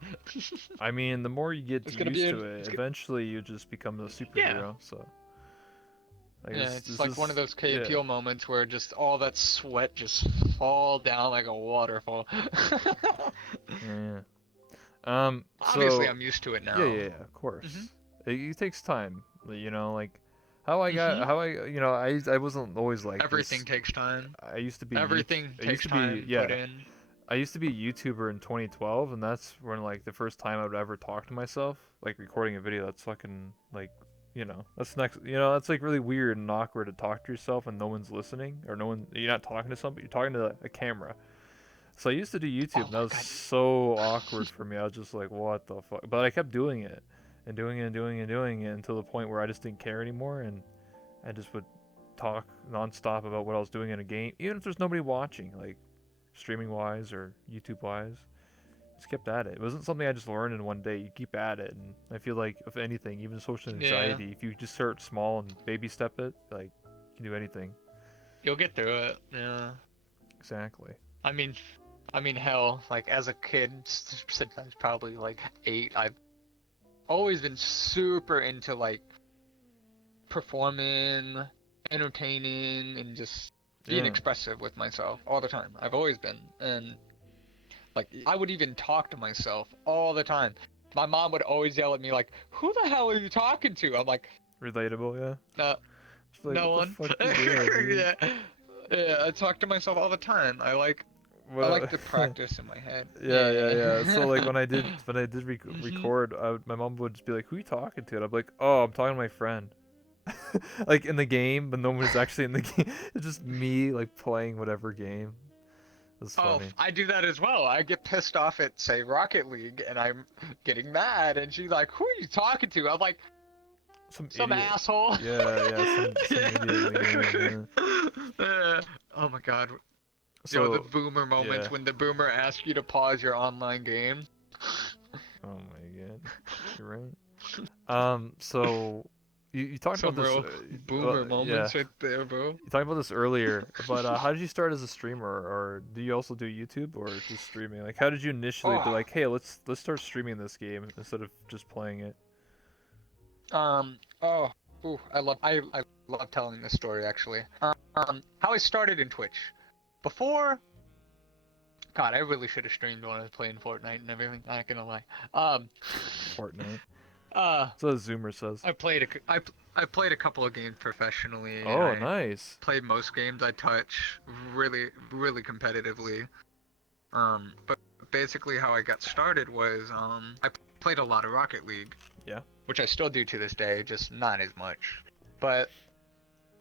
I mean, the more you get It's gonna used be to it, it's eventually you just become a yeah. superhero. So, like, Yeah, it's like one of those Key and yeah, Peele moments where just all that sweat just fall down like a waterfall. yeah. Obviously, So I'm used to it yeah, now. yeah, yeah, of course. Mhm. It takes time, like Mhm. I wasn't always like Everything this. takes time. I used to be Everything I used takes to be time put yeah, in. I used to be a YouTuber in 2012, and that's when like the first time I would ever talk to myself, like recording a video. That's fucking like that's next. That's like really weird and awkward to talk to yourself and no one's listening or no one. You're not talking to somebody. You're talking to a camera. So I used to do YouTube, Oh and that my was god. so awkward for me. I was just like, what the fuck? But I kept doing it, and doing it, and doing it, and doing it until the point where I just didn't care anymore, and I just would talk nonstop about what I was doing in a game, even if there's nobody watching, like streaming wise or YouTube wise. Just kept at it. It wasn't something I just learned in one day. You keep at it, and I feel like if anything, even social Yeah, anxiety, if you just start small and baby step it, like you can do anything. you'll get through it. Yeah. Exactly. I mean, hell, like as a kid, since I was probably like 8, I've always been super into like performing, entertaining, and just being Yeah. expressive with myself all the time. I've always been, and like I would even talk to myself all the time. My mom would always yell at me like, "Who the hell are you talking to?" I'm like, Relatable. Yeah. "No, Just like, no what the one." fuck you doing, dude? Yeah, yeah. I talk to myself all the time. I Well, like to practice in my head. yeah, yeah, yeah. So like Yeah. when I did Mhm. record, my mom would just be like, "Who are you talking to?" And I'm like, "Oh, I'm talking to my friend." Like in the game, but no one is actually in the game. It's just me like playing whatever game. That's Oh, funny. I do that as well. I get pissed off at, say, Rocket League, and I'm getting mad, and she's like, "Who are you talking to?" I'm like, Some "Some idiot. asshole." Yeah, some idiot in the game. Oh my God. Yo, the So, boomer moments yeah. when the boomer asks you to pause your online game. Oh my god. You're right. So you talked about Some this. real boomer Yeah, moments right there, bro. you talked about this earlier. But how did you start as a streamer, or do you also do YouTube or just streaming? Like, how did you initially be Oh, like, hey, let's start streaming this game instead of just playing it? oh, ooh, I love telling this story actually. How I started in Twitch. Before, God, I really should have streamed when I was playing Fortnite and everything. Not gonna lie. Um, Fortnite. uh, So the Zoomer says. I played a couple of games professionally, and Oh, I nice. played most games I touch really competitively. But basically how I got started was I played a lot of Rocket League, Yeah. which I still do to this day, just not as much. But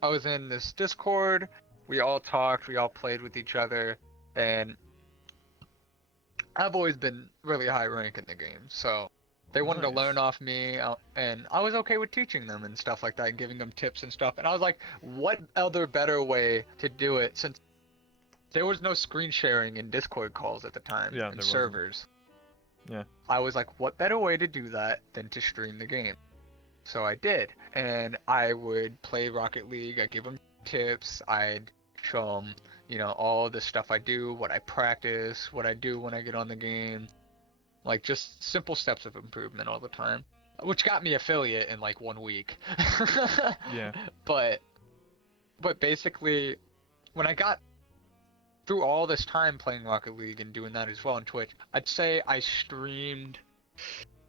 I was in this Discord, we all talked, we all played with each other, and I've always been really high rank in the game, so they wanted to learn Nice. off me, and I was okay with teaching them and stuff like that, and giving them tips and stuff. And I was like, what other better way to do it since there was no screen sharing in Discord calls at the time Yeah, and there wasn't. servers. Yeah. I was like, what better way to do that than to stream the game? So I did, and I would play Rocket League. I'd give them tips. I'd show them, all the stuff I do, what I practice, what I do when I get on the game, like just simple steps of improvement all the time, which got me affiliate in like 1 week. Yeah. but but basically, when I got through all this time playing Rocket League and doing that as well on Twitch, I'd say I streamed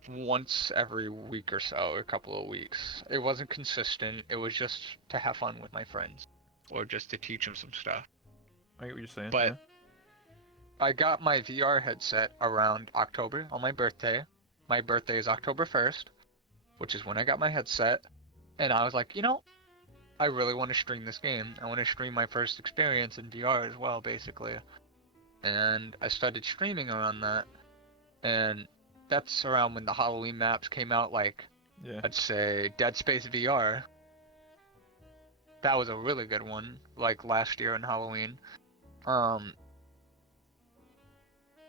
once every week or so, or a couple of weeks. It wasn't consistent. It was just to have fun with my friends or just to teach them some stuff. I get what you're saying. But Yeah. I got my VR headset around October on my birthday. My birthday is October 1st, which is when I got my headset. And I was like, I really want to stream this game. I want to stream my first experience in VR as well, basically. And I started streaming around that. And that's around when the Halloween maps came out, like, Yeah. I'd say Dead Space VR. That was a really good one, like last year in Halloween. Um,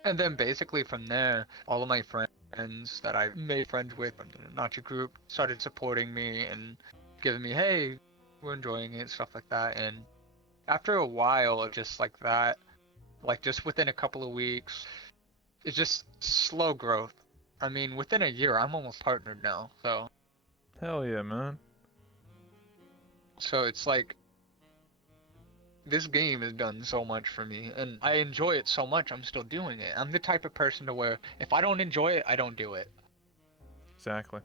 and then basically from there, all of my friends that I made friends with from the Nachi group started supporting me and giving me, hey, we're enjoying it, stuff like that. And after a while of just like that, like just within a couple of weeks, it's just slow growth. I mean, within a year, I'm almost partnered now, Hell yeah, man. so it's like this game has done so much for me, and I enjoy it so much. I'm still doing it. I'm the type of person to where if I don't enjoy it, I don't do it. Exactly.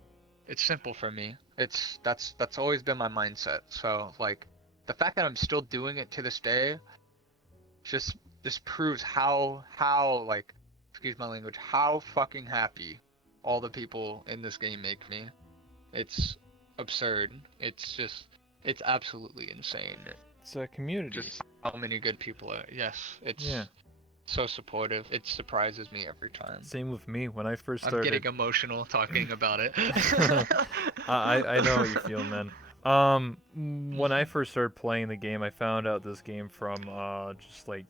It's simple for me. That's always been my mindset. So like the fact that I'm still doing it to this day just proves how like, excuse my language, how fucking happy all the people in this game make me. It's absurd. It's absolutely insane. It's a community. Just how many good people are. Yes, it's Yeah. so supportive. It surprises me every time. Same with me when I first I'm started. getting emotional talking about it. I know what you feel, man. When I first started playing the game, I found out this game from just like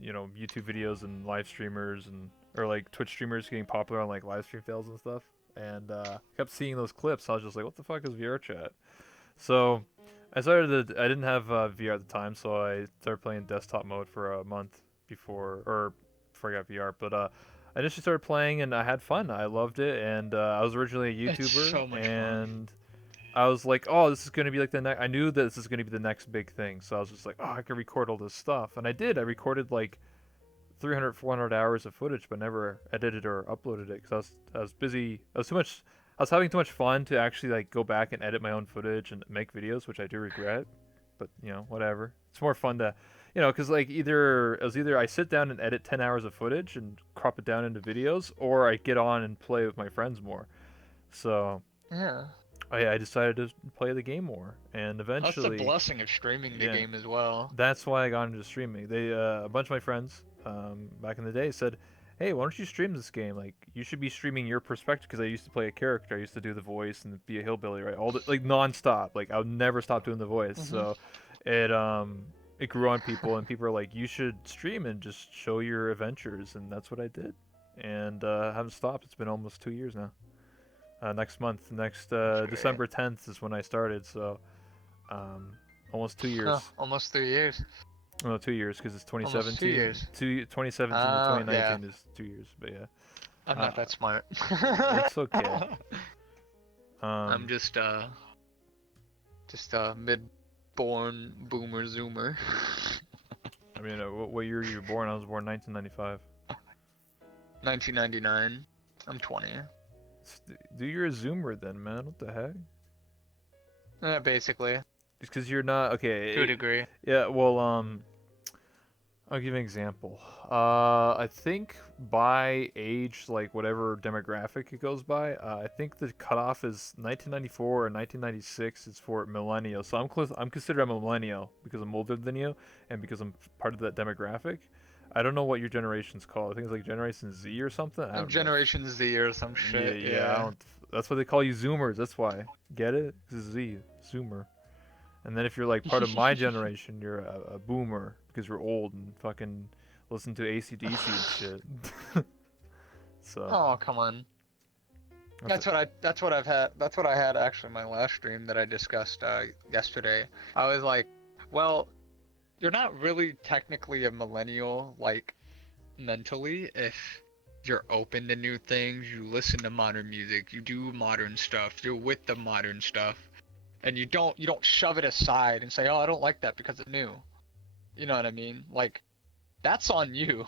YouTube videos and live streamers and or like Twitch streamers getting popular on like live stream fails and stuff. And kept seeing those clips. I was just like, what the fuck is VR chat? So I didn't have VR at the time, so I started playing desktop mode for a month before I got VR. But I initially started playing and I had fun. I loved it, and I was originally a It's YouTuber, so much fun. and I was like, oh, this is gonna be like the next. I knew that this is gonna be the next big thing, so I was just like, oh, I can record all this stuff, and I did. I recorded like 300, 400 hours of footage, but never edited or uploaded it because I was busy. I was having too much fun to actually like go back and edit my own footage and make videos, which I do regret. But whatever. It's more fun to, because like either I sit down and edit 10 hours of footage and crop it down into videos, or I get on and play with my friends more. So Yeah. I decided to play the game more, and That's the eventually, blessing of streaming the yeah, game as well. that's why I got into streaming. A bunch of my friends back in the day said, "Hey, why don't you stream this game? Like, you should be streaming your perspective." Because I used to play a character. I used to do the voice and be a hillbilly, right? All the like nonstop. Like I would never stop doing the voice. Mhm. So it grew on people, and people are like, "You should stream and just show your adventures," and that's what I did, and haven't stopped. It's been almost 2 years now. Next month, That's great. December 10th is when I started. So almost 2 years. Almost 3 years. No, 2 years because it's Almost 2 2017. years. 2017 to Oh, 2019 yeah. is 2 years, but yeah, I'm not that smart. it's okay. I'm just a mid-born boomer zoomer. I mean, what year were you born? I was born 1995. 1999. I'm 20. Dude, you're a Zoomer then, man. What the heck? Basically, Just because you're not okay. to a degree. Yeah, well, I'll give you an example. I think by age, like whatever demographic it goes by, I think the cutoff is 1994 or 1996 is for millennial. So I'm close. I'm considered a millennial because I'm older than you, and because I'm part of that demographic. I don't know what your generation's called. I think it's like Generation Z or something. I I'm don't know. Generation Z or some shit. Yeah. I don't, that's why they call you Zoomers. That's why. Get it? Z, Zoomer. And then if you're like part of my generation, you're a boomer because you're old and fucking listen to AC/DC and shit. So Oh, come on. That's what I had actually in my last stream that I discussed yesterday. I was like, well, you're not really technically a millennial, like, mentally, if you're open to new things, you listen to modern music, you do modern stuff, you're with the modern stuff, and you don't shove it aside and say, oh, I don't like that because it's new. You know what I mean? Like, that's on you.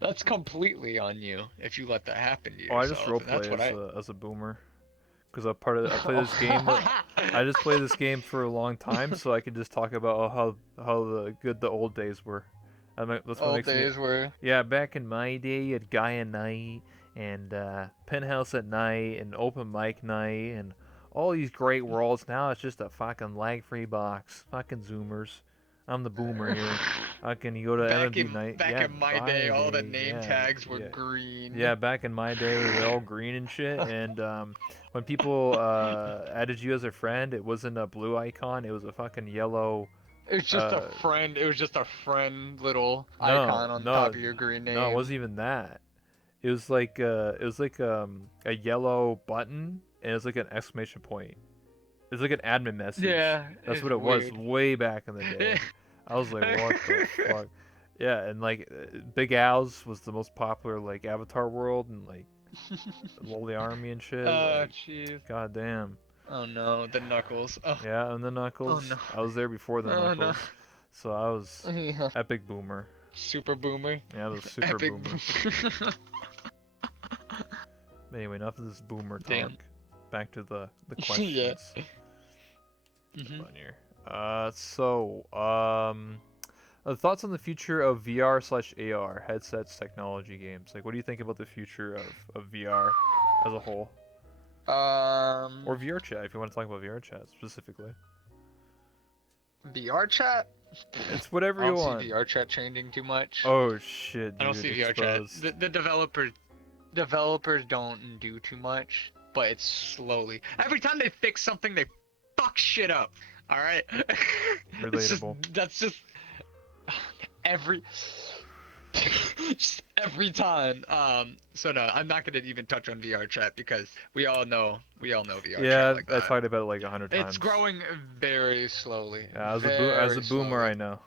That's completely on you if you let that happen to oh, I yourself. just And that's roleplay what as a boomer because I play this game. I just play this game for a long time, so I can just talk about how good the old days were. That's what Old makes me. days were. Yeah, back in my day, you had Gaia Night and Penthouse at Night and Open Mic Night and all these great worlds. Now it's just a fucking lag-free box. Fucking Zoomers. I'm the boomer here. Fucking you go to MMB Night. Back Yeah, in my day, all the day, name yeah, tags were yeah. green. Yeah, back in my day, they're all green and shit. And when people added you as a friend, it wasn't a blue icon. It was a fucking yellow. It was just a friend. It was just a friend little No, icon on no, top of your green name. No, it wasn't even that. It was like a yellow button, and it was like an exclamation point. It was like an admin message. Yeah, That's it's what it was weird. way back in the day. I was like, what the fuck? Yeah, and like Big Al's was the most popular like Avatar world and like Lowly Army and shit. Oh, Like, jeez. god damn. Oh no, the Knuckles. Oh, Yeah, and the Knuckles. no. I was there before the Oh, Knuckles. no. So I was Yeah. epic boomer. Super boomer. Yeah, I was super Epic boomer. boomer. Anyway, enough of this boomer talk. Damn. Back to the questions. Yeah. What's Mhm. on here? Thoughts on the future of VR/AR headsets, technology, games. Like, what do you think about the future of VR as a whole, or VR chat? If you want to talk about VR chat specifically, VR chat? it's whatever I you don't want. see VR chat changing too much. Oh shit! I don't dude, see VR chat. exposed. The developers don't do too much, but it's slowly. Every time they fix something, they fuck shit up. All right. Relatable. That's just every just every time. So no, I'm not gonna even touch on VR chat because we all know VR Yeah, chat like I that. talked about it like 100 times. It's growing very slowly. Yeah, as a very boomer, I know.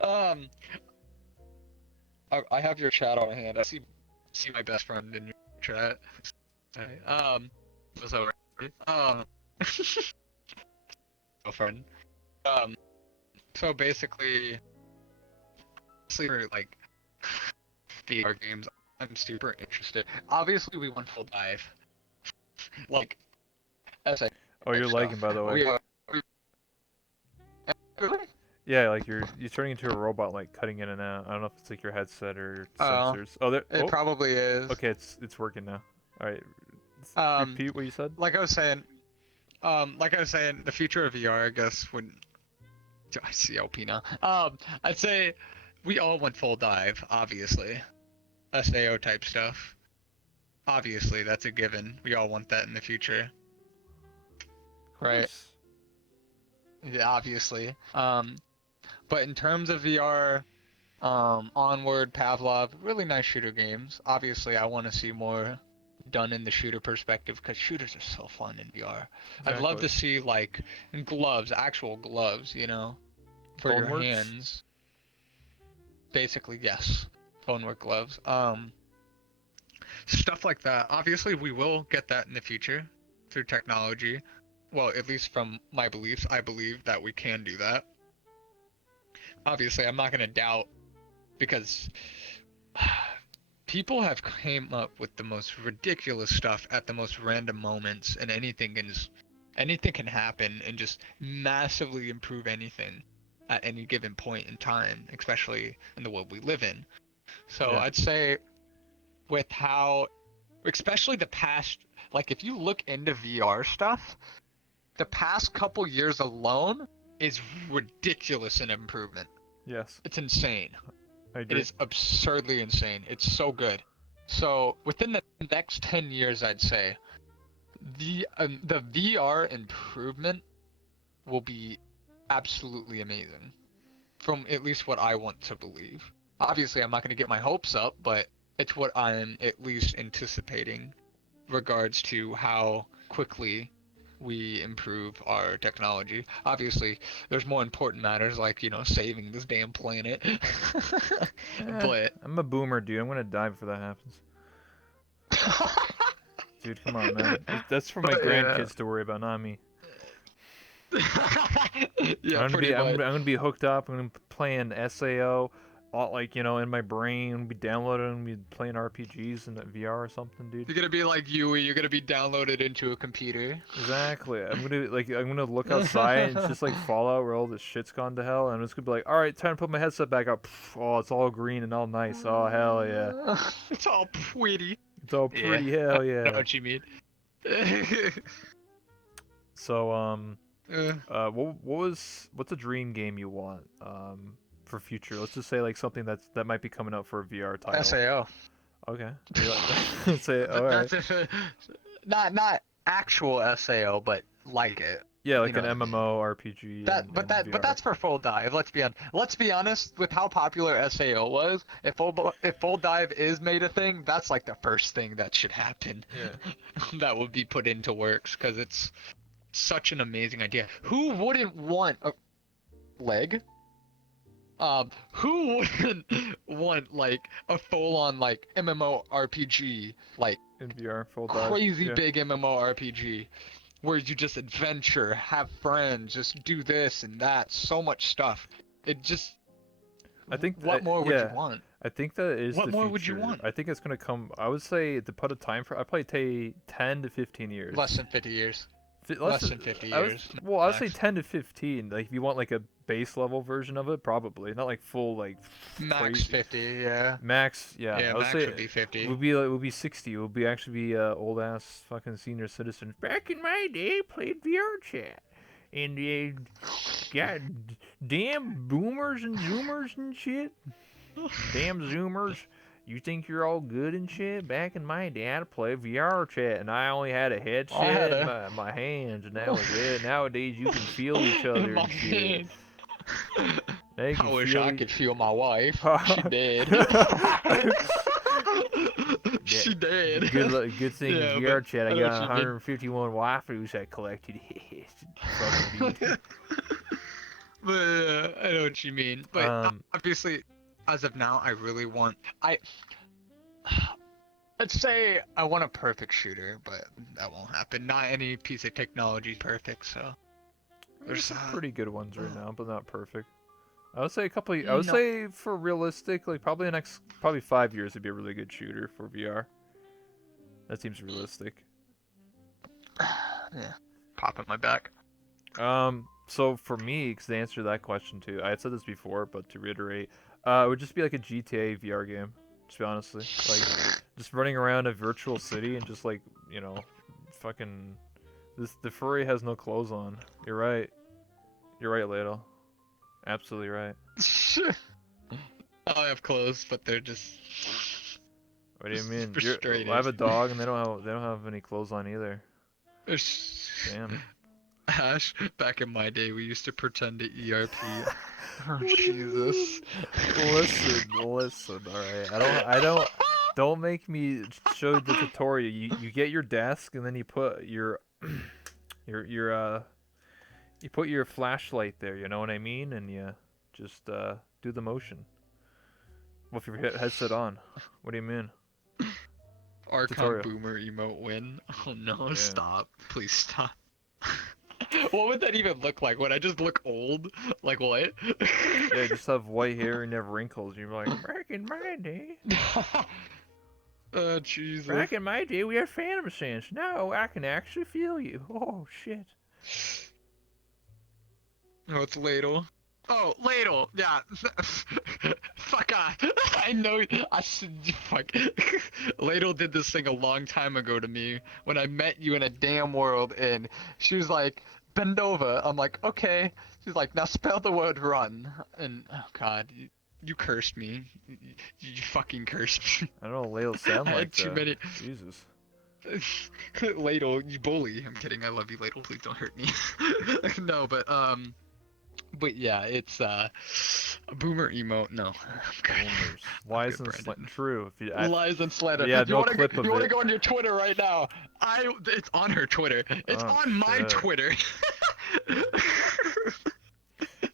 um, I have your chat on hand. I see my best friend in your chat. Hey, what's up? Girlfriend. So basically, for like VR games, I'm super interested. Obviously, we want full dive. Like, as I Oh, you're lagging, by the way. Really? Yeah, like you're turning into a robot, like cutting in and out. I don't know if it's like your headset or your Oh. sensors. Oh, there. It Oh, probably is. okay, it's working now. All right. Repeat what you said. Like I was saying, the future of VR, I guess, would I see LP now. I'd say we all want full dive, obviously. SAO type stuff. Obviously, that's a given. We all want that in the future. Of Right. course. Yeah, obviously. But in terms of VR, Onward, Pavlov, really nice shooter games. Obviously, I want to see more done in the shooter perspective because shooters are so fun in VR. I'd love Exactly. to see like gloves, actual gloves, you know, for your Boneworks. hands. Basically, yes, phone work gloves. Stuff like that. Obviously, we will get that in the future through technology. Well, at least from my beliefs, I believe that we can do that. Obviously, I'm not gonna doubt because people have came up with the most ridiculous stuff at the most random moments, and anything can happen and just massively improve anything at any given point in time, especially in the world we live in. So Yeah. I'd say with how, especially the past, like if you look into VR stuff, the past couple years alone is ridiculous in improvement. Yes. It's insane. I It agree. is absurdly insane. It's so good. So within the next 10 years, I'd say the VR improvement will be absolutely amazing, from at least what I want to believe. Obviously, I'm not going to get my hopes up, but it's what I'm at least anticipating regards to how quickly we improve our technology. Obviously, there's more important matters like, saving this damn planet. Eh, But I'm a boomer, dude. I'm gonna die before that happens. Dude, come on, man. That's for my but yeah. grandkids to worry about, not me. Yeah, pretty I'm much. gonna, I'm gonna be hooked up. I'm gonna be playing SAO, all, like in my brain. Be downloading, be playing RPGs in VR or something, dude. You're gonna be like Yui, you're gonna be downloaded into a computer. Exactly. I'm gonna look outside and it's just like Fallout where all this shit's gone to hell, and I'm just gonna be like, all right, time to put my headset back up. Oh, it's all green and all nice. Oh hell yeah. It's all pretty. It's all Yeah, pretty I hell know yeah. what you mean. So Uh, what's a dream game you want for future? Let's just say like something that might be coming out for a VR title. SAO. Okay. You like say all But right. that's not actual SAO, but like it. Yeah, You like know an what I mean? MMO RPG and But VR. that's for full dive. Let's be honest with how popular SAO was. If full dive is made a thing, that's like the first thing that should happen. Yeah. That would be put into works because it's such an amazing idea. Who wouldn't want a leg? Who wouldn't want like a full-on like MMORPG, like In VR, full dive. crazy Yeah. big MMORPG, where you just adventure, have friends, just do this and that, so much stuff. It just, I think what more would you yeah. want? I think that is What the more would you future. want? I think it's gonna come. I would say to put a time for. I probably take 10 to 15 Less years. than 50 years. Less. Less than 50 I was years well. I would say max. 10 to 15. Like if you want like a base level version of it, probably not like full like Max crazy. 50, yeah. Max, yeah. Yeah, I would max say would be 50. it would be 60. It would be actually be old ass fucking senior citizens. Back in my day, played VR chat, and got damn boomers and zoomers and shit. Damn zoomers. You think you're all good and shit? Back in my day, I'd play VR chat, and I only had a I had headset in a my hands, and that was it. Nowadays, you can feel each other my and shit. hand. Now you I can wish feel. I could feel my wife. She dead. Yeah, She dead. good thing in Yeah, but VR chat I I know what got you mean. 151 waifus I collected. Fucking dude. But I know what you mean. But Um, obviously, as of now, I really want. I'd say I want a perfect shooter, but that won't happen. Not any piece of technology is perfect. So there's there's some pretty good ones right now, but not perfect. I would say I would no. say for realistic, like probably the next 5 years would be a really good shooter for VR. That seems realistic. Yeah, pop at my back. So for me, because to answer that question too, I had said this before, but to reiterate, it would just be like a GTA VR game. To be honestly, like just running around a virtual city and just like fucking the furry has no clothes on. You're right. You're right, Ladle. Absolutely right. I have clothes, but they're just What do you mean? I frustrated. have a dog and they don't have any clothes on either. Damn. Ash, back in my day, we used to pretend to ERP. Oh, What do you Jesus. mean? Listen. All right. Don't make me show you the tutorial. You get your desk and then you put your you put your flashlight there. You know what I mean? And you just do the motion with your headset on. What do you mean? Archon Tutorial. Boomer emote win. Oh no, Yeah. stop. Please stop. What would that even look like? Would I just look old? Like what? Yeah, you just have white hair and you have wrinkles. You're like, back in my day. Jesus. Back in my day, we had phantom sense. Now I can actually feel you. Oh shit. Oh, it's Ladle. Oh, Ladle. Yeah. Fuck off. I know. I said fuck. Ladle did this thing a long time ago to me when I met you in a damn world, and she was like, "Bend over." I'm like, "Okay." She's like, "Now spell the word run." And oh god, you cursed me. You fucking cursed me. I don't know. Ladle sound I like had too that. many. Jesus. Ladle, you bully. I'm kidding. I love you, Ladle. Please don't hurt me. No, but yeah, it's a boomer emote. No, Boomers. Wise and Brandon. true. If you, Lies and slander. Yeah, you no wanna clip of you wanna it. go on your Twitter right now? It's on her Twitter. It's Oh, on my shit. Twitter.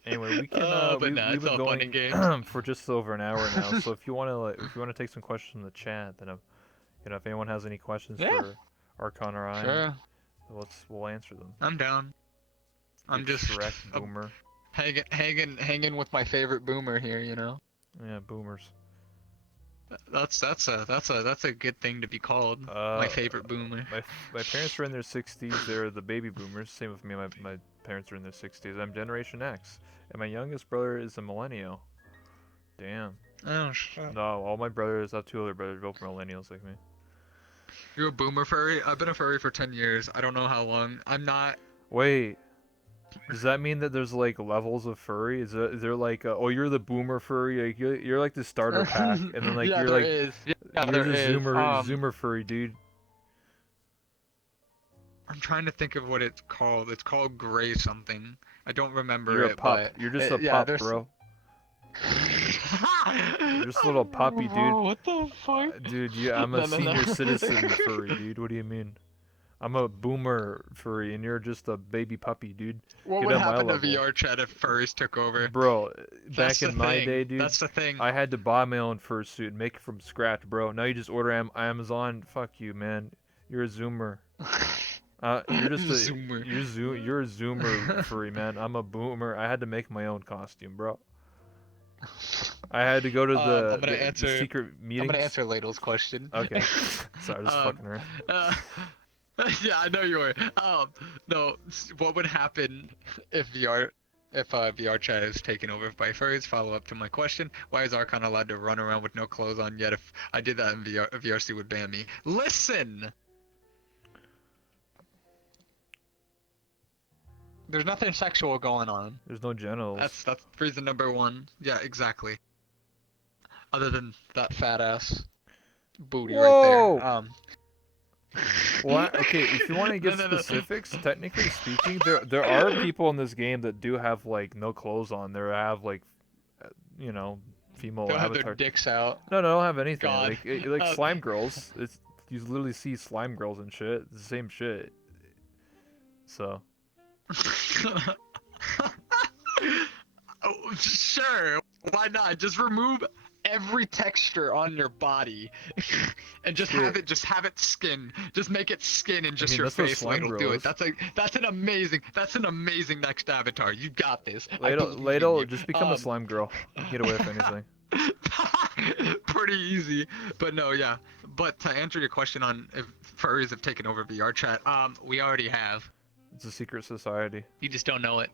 Anyway, we can But nah, we've it's been all fun and games. going for just over an hour now. So if you wanna take some questions in the chat, then if anyone has any questions Yeah. for Archon or I, Sure, we'll answer them. I'm down. I'm Big just Shrek boomer. hanging with my favorite boomer here. You know. Yeah, boomers. That's a good thing to be called. My favorite boomer. My parents are in their 60s. They're the baby boomers. Same with me. My parents are in their 60s. I'm Generation X, and my youngest brother is a millennial. Damn. Oh shit. No, all my brothers, I have two older brothers, both millennials like me. You're a boomer furry? I've been a furry for 10 years. I don't know how long. I'm not. Wait, does that mean that there's like levels of furry? Is there like oh you're the boomer furry, like you're like the starter pack, and then like Yeah, you're there like is. Yeah, you're there the is. zoomer furry dude. I'm trying to think of what it's called. It's called gray something. I don't remember You're a it, pup. but You're just a yeah, pup, there's. bro. You're just a little puppy, dude. What the fuck? Dude, I'm a No, no, no. senior citizen furry, dude. What do you mean? I'm a boomer furry, and you're just a baby puppy, dude. What Get would on my happen to level. VR chat if furries took over? Bro, That's back the in my thing. day, dude, That's the thing. I had to buy my own fursuit and make it from scratch, bro. Now you just order Amazon. Fuck you, man. You're a zoomer. You're just a Zoomer. You're a zoomer furry, man. I'm a boomer. I had to make my own costume, bro. I had to go to I'm gonna the answer. secret meetings. I'm gonna answer Ladle's question. Okay. Sorry, just fucking around. Yeah, I know you were. No, what would happen if VR chat is taken over by furries? Follow up to my question: why is Archon allowed to run around with no clothes on? Yet if I did that in VR, VRC would ban me. Listen. There's nothing sexual going on. There's no genitals. That's reason number one. Yeah, exactly. Other than that fat ass booty Whoa! right there. Well, okay, if you want to get No. specifics, technically speaking, there are people in this game that do have like no clothes on. They have like, female They'll have avatar. their dicks out. No, they don't have anything. God. Like slime girls. It's you literally see slime girls and shit. It's the same shit. So. Oh, sure. Why not? Just remove every texture on your body and just Shit. have it skin. Just make it skin and just mean, your that's what face. slime Ladle, girl do is. it. That's an amazing next avatar. You got this. I believe in Ladle, you. just become a slime girl. Get away with anything. Pretty easy, but no, yeah. But to answer your question on if furries have taken over VR chat, we already have. It's a secret society. You just don't know it.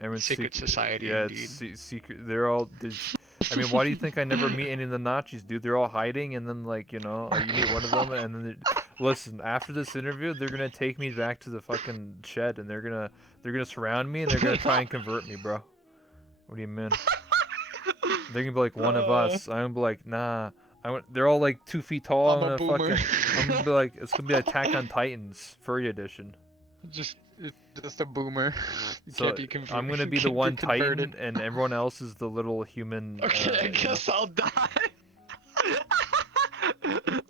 Everyone's Secret society, Yeah, indeed. it's secret. I mean, why do you think I never meet any of the Nazis, dude? They're all hiding, and then you meet one of them, and then listen. After this interview, they're gonna take me back to the fucking shed, and they're gonna surround me, and they're gonna try and convert me, bro. What do you mean? They're gonna be like one of us. I'm gonna be like, nah. They're all like 2 feet tall. I'm a boomer. I'm gonna be like, it's gonna be Attack on Titans furry edition. just just a boomer. You So can't be converted. I'm gonna be the one Titan, and everyone else is the little human. Okay, I you know. guess I'll die.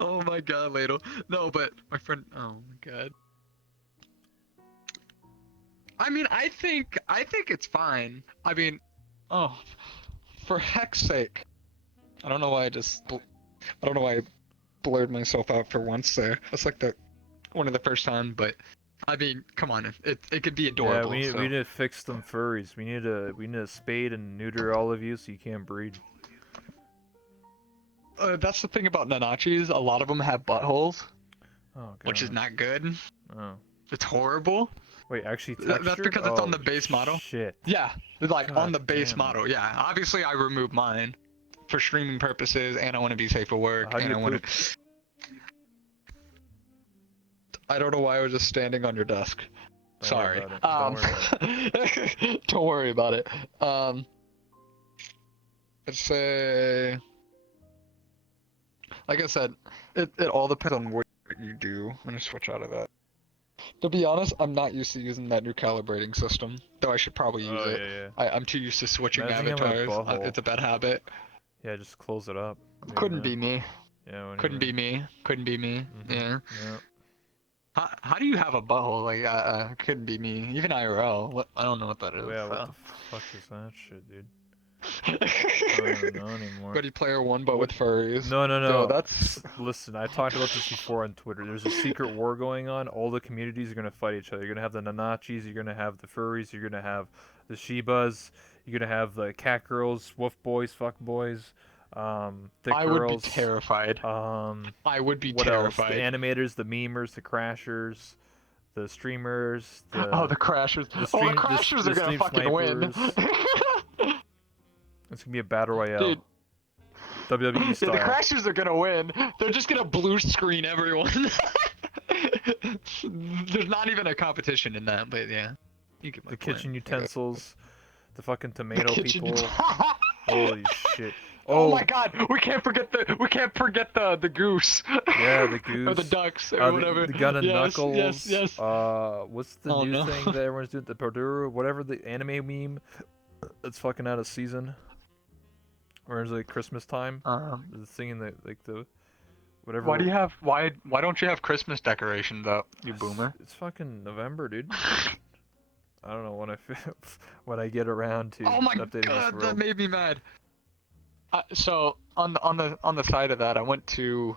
Oh my god, Ladle. No, but my friend. Oh my god. I mean, I think it's fine. I mean, oh, for heck's sake. I don't know why I don't know why I blurred myself out for once there. That's like one of the first time, but I mean, come on, it could be adorable. Yeah, so. we need to fix them furries. We need to spade and neuter all of you so you can't breed. That's the thing about Nanachis. A lot of them have buttholes, Oh, which is God. not good. Oh. It's horrible. Wait, actually, That's textured? because it's on the Oh, base model. Shit. Yeah, it's like God on the base damn it. model. Yeah, obviously I removed mine for streaming purposes, and I want to be safe for work, How do and you I want to. I don't know why I was just standing on your desk. Don't Sorry. worry about it. Don't worry about it. Let's say, like I said, it all depends on what you do. I'm gonna switch out of that. To be honest, I'm not used to using that new calibrating system, though I should probably use Oh, it. yeah. I'm too used to switching Imagine having a avatars. butthole. It's a bad habit. Yeah, just close it up. Couldn't be me. Yeah, what do you Couldn't be mean? me. Couldn't be me. Mhm. Yeah. Yeah. How do you have a butthole? Like, couldn't be me. Even IRL. What? I don't know what that is. Yeah, what so. the fuck is that shit, dude? I don't even know anymore. Ready Player One, but with furries. No. Yo, that's. Listen, I talked about this before on Twitter. There's a secret war going on. All the communities are gonna fight each other. You're gonna have the Nanachis. You're gonna have the furries. You're gonna have the Shibas. You're gonna have the cat girls, wolf boys, fuck boys, thick I would be girls. terrified. I would be What else? terrified. The animators, the memers, the crashers, the streamers. Oh, the crashers. the stream- the the- crashers the are gonna stream fucking win. It's gonna be a battle royale. Dude. WWE Yeah, style. the crashers are gonna win. They're just gonna blue screen everyone. There's not even a competition in that, but yeah. You get my The point. kitchen utensils, the fucking tomato Kitchen people. ut- Holy shit! Oh my god, we can't forget the goose. Yeah, the goose. Or the ducks or whatever. The gun and Yes, knuckles. yes. What's the Oh, new no. thing that everyone's doing? The Perdura, whatever the anime meme. That's fucking out of season. Or is it like Christmas time? The thing in the whatever. Why don't you have Christmas decorations up, you boomer? It's fucking November, dude. I don't know when when I get around to Oh my updating god, this that world. made me mad. So on the side of that, I went to.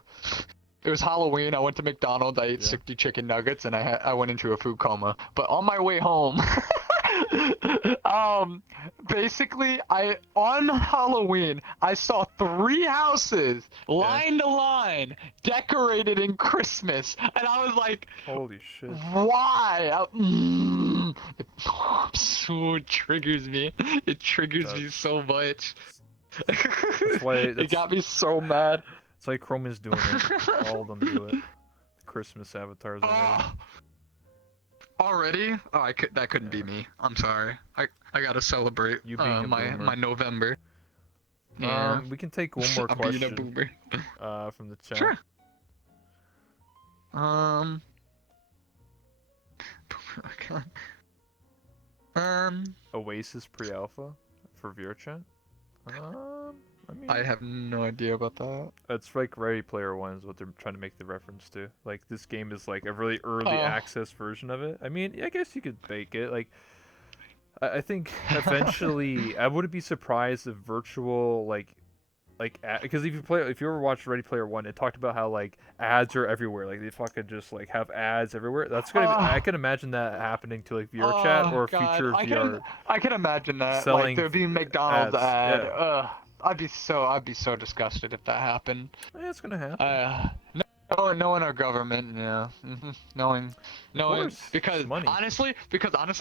It was Halloween. I went to McDonald's. I ate Yeah. 60 chicken nuggets, and I went into a food coma. But on my way home, basically, on Halloween I saw 3 houses line to line decorated in Christmas, and I was like, Holy shit. why? It triggers me. It triggers me so much. why- It got me so mad. It's like Chromium's doing it. All of them do it. Christmas avatars already. Already? Oh, that couldn't be me. I'm sorry. I gotta celebrate You being a boomer. my November. Yeah. We can take one more I'm being a question boomer. from the chat. Sure. Oasis pre-alpha for VRChat. I mean, I have no idea about that. it's like Ready Player One is what they're trying to make the reference to. Like this game is like a really early Oh. access version of it. I mean, I guess you could bake it. Like, I think eventually, I wouldn't be surprised if virtual because if you ever watched Ready Player One, it talked about how like ads are everywhere. Like they fucking just like have ads everywhere. That's gonna. I can imagine that happening to like VRChat or God. future VR. I can imagine that. selling Like there'd be a McDonald's ads, ad. yeah. Ugh. I'd be so disgusted if that happened. Yeah, it's gonna happen. Knowing our government, yeah, knowing, course, because it's money. honestly,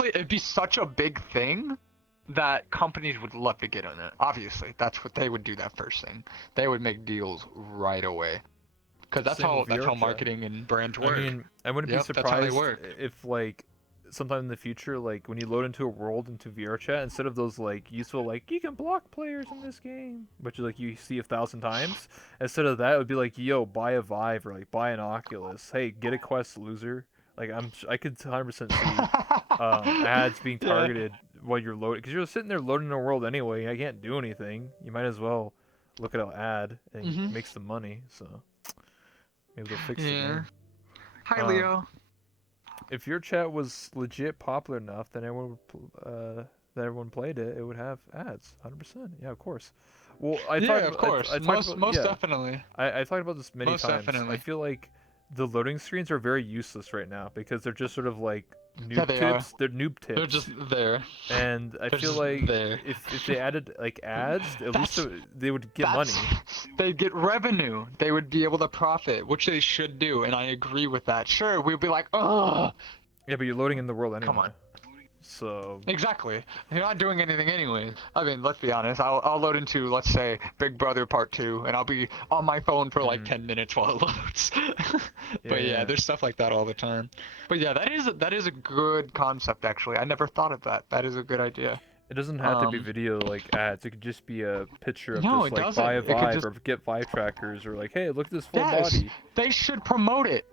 it'd be such a big thing that companies would love to get on it. Obviously, that's what they would do. That first thing, they would make deals right away, because that's Same how with VRChat. marketing and brands work. I mean, I wouldn't Yep, be that's how they surprised work. if like sometime in the future, like when you load into a world into VR chat, instead of those like useful like you can block players in this game, which is like you see 1,000 times, instead of that it would be like, yo, buy a Vive or like buy an Oculus. Hey, get a Quest, loser. Like I could 100% see ads being Yeah. targeted while you're loading, because you're sitting there loading a world anyway. I can't do anything. You might as well look at an ad and Mhm. make some money. So maybe they'll fix the Yeah. game. Hi, Um, Leo. if your chat was legit popular enough, then that everyone played it, it would have ads. 100%. Yeah, of course. Well, Yeah, of course. I talked about Most yeah. definitely. I talked about this many Most times. I definitely. feel like the loading screens are very useless right now because they're just sort of like Yeah, noob they are. tips. They're noob They're just tips, there. and I They're feel just like there. if they added like ads, at least That's they would get money. that's they get revenue. They would be able to profit, which they should do, and I agree with that. Sure, we'd be like, oh, Yeah, but you're loading in the world come anyway. on. So Exactly. You're not doing anything anyways. I mean, let's be honest. I'll load into, let's say, Big Brother Part 2, and I'll be on my phone for like mhm. 10 minutes while it loads. Yeah, But yeah, yeah. there's stuff like that all the time. But yeah, that is a good concept actually. I never thought of that. That is a good idea. It doesn't have to be Um, video like ads. It could just be a picture of no, just it like buy doesn't. a It could Vive just or get Vive trackers or like, hey, look at this full yes, body. they should promote it.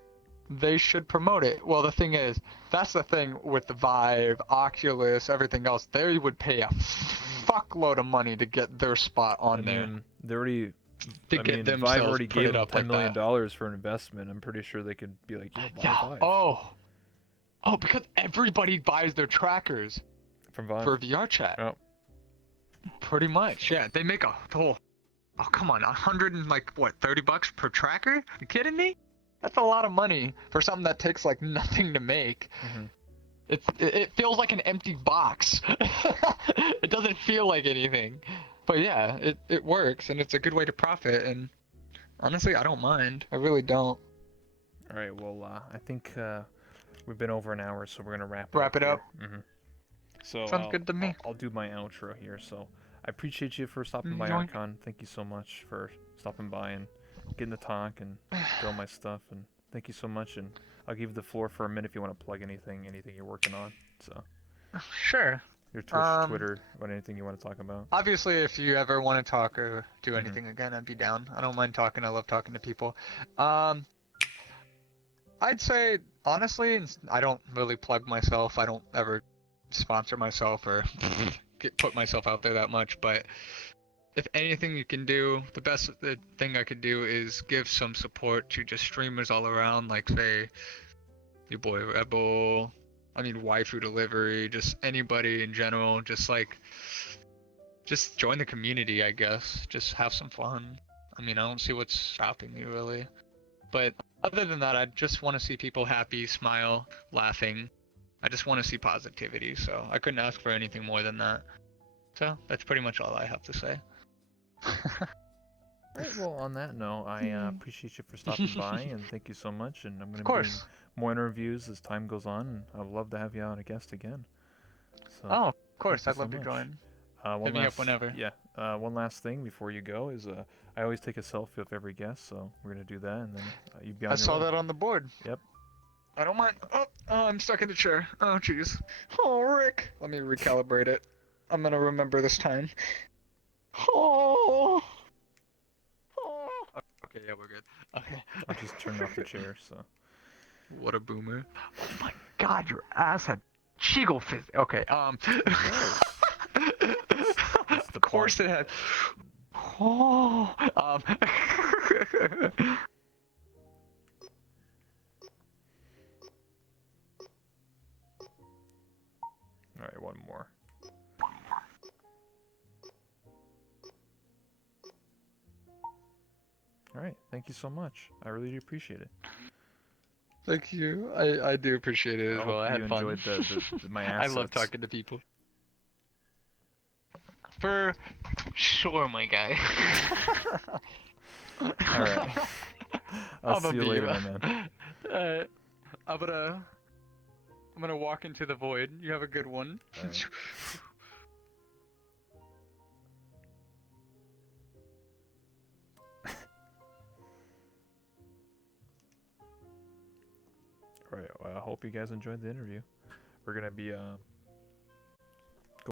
They should promote it. Well, the thing is, that's the thing with the Vive, Oculus, everything else. They would pay a fuckload of money to get their spot I on there. mean, they already. To I get mean, Vive themselves already put gave it them up $10 like million that. dollars for an investment. I'm pretty sure they could be like, yo, buy a Yeah. Vive Oh, because everybody buys their trackers from Vive. for VR chat. Oh, Pretty much. Yeah. They make a whole. Oh, come on, 100 and like what, $30 per tracker? You kidding me? That's a lot of money for something that takes like nothing to make. hmm It feels like an empty box. It doesn't feel like anything. But yeah, it works and it's a good way to profit, and honestly, I don't mind. I really don't. All right. Well, I think we've been over an hour, so we're gonna wrap it Wrap up it here. up. So Sounds good to me. I'll do my outro here. So I appreciate you for stopping by, Yoink. Archon. Thank you so much for stopping by and getting to talk and throw my stuff. And thank you so much. And I'll give you the floor for a minute if you want to plug anything you're working on. So Sure. your Twitch, Twitter, what anything you want to talk about. Obviously, if you ever want to talk or do Mhm. anything again, I'd be down. I don't mind talking. I love talking to people. Um, I'd say honestly, I don't really plug myself. I don't ever sponsor myself or put myself out there that much. But if anything you can do, the thing I could do is give some support to just streamers all around, like say your boy Rebel. I mean, Waifu Delivery, just anybody in general. Just join the community, I guess. Just have some fun. I mean, I don't see what's stopping you really. But other than that, I just want to see people happy, smile, laughing. I just want to see positivity, so I couldn't ask for anything more than that. So that's pretty much all I have to say. Right, well, on that note, I appreciate you for stopping by and thank you so much. And I'm going Of to be doing course. more interviews as time goes on. And I'd love to have you on a guest again. So, Oh, of course. thank you I'd love so to much. join. One Hit me up last, whenever. yeah. One last thing before you go is I always take a selfie of every guest, so we're gonna do that, and then you be on I your saw way. that on the board. Yep. I don't mind. Oh, I'm stuck in the chair. Oh, jeez. Oh, Rick. Let me recalibrate it. I'm gonna remember this time. Oh. Okay, yeah, we're good. Okay. I just turned off the chair, so. What a boomer. Oh my god, your ass had Cheagle fizz. Okay, It's the of course point. it had. Oh. All right, one more. All right, thank you so much. I really do appreciate it. Thank you. I do appreciate it I as well. hope I you had fun. enjoyed my I assets. love talking to people. For sure, my guy. All right. I'll see you later, my man. I'm gonna walk into the void. You have a good one. All right. All right. Well, I hope you guys enjoyed the interview. we're gonna be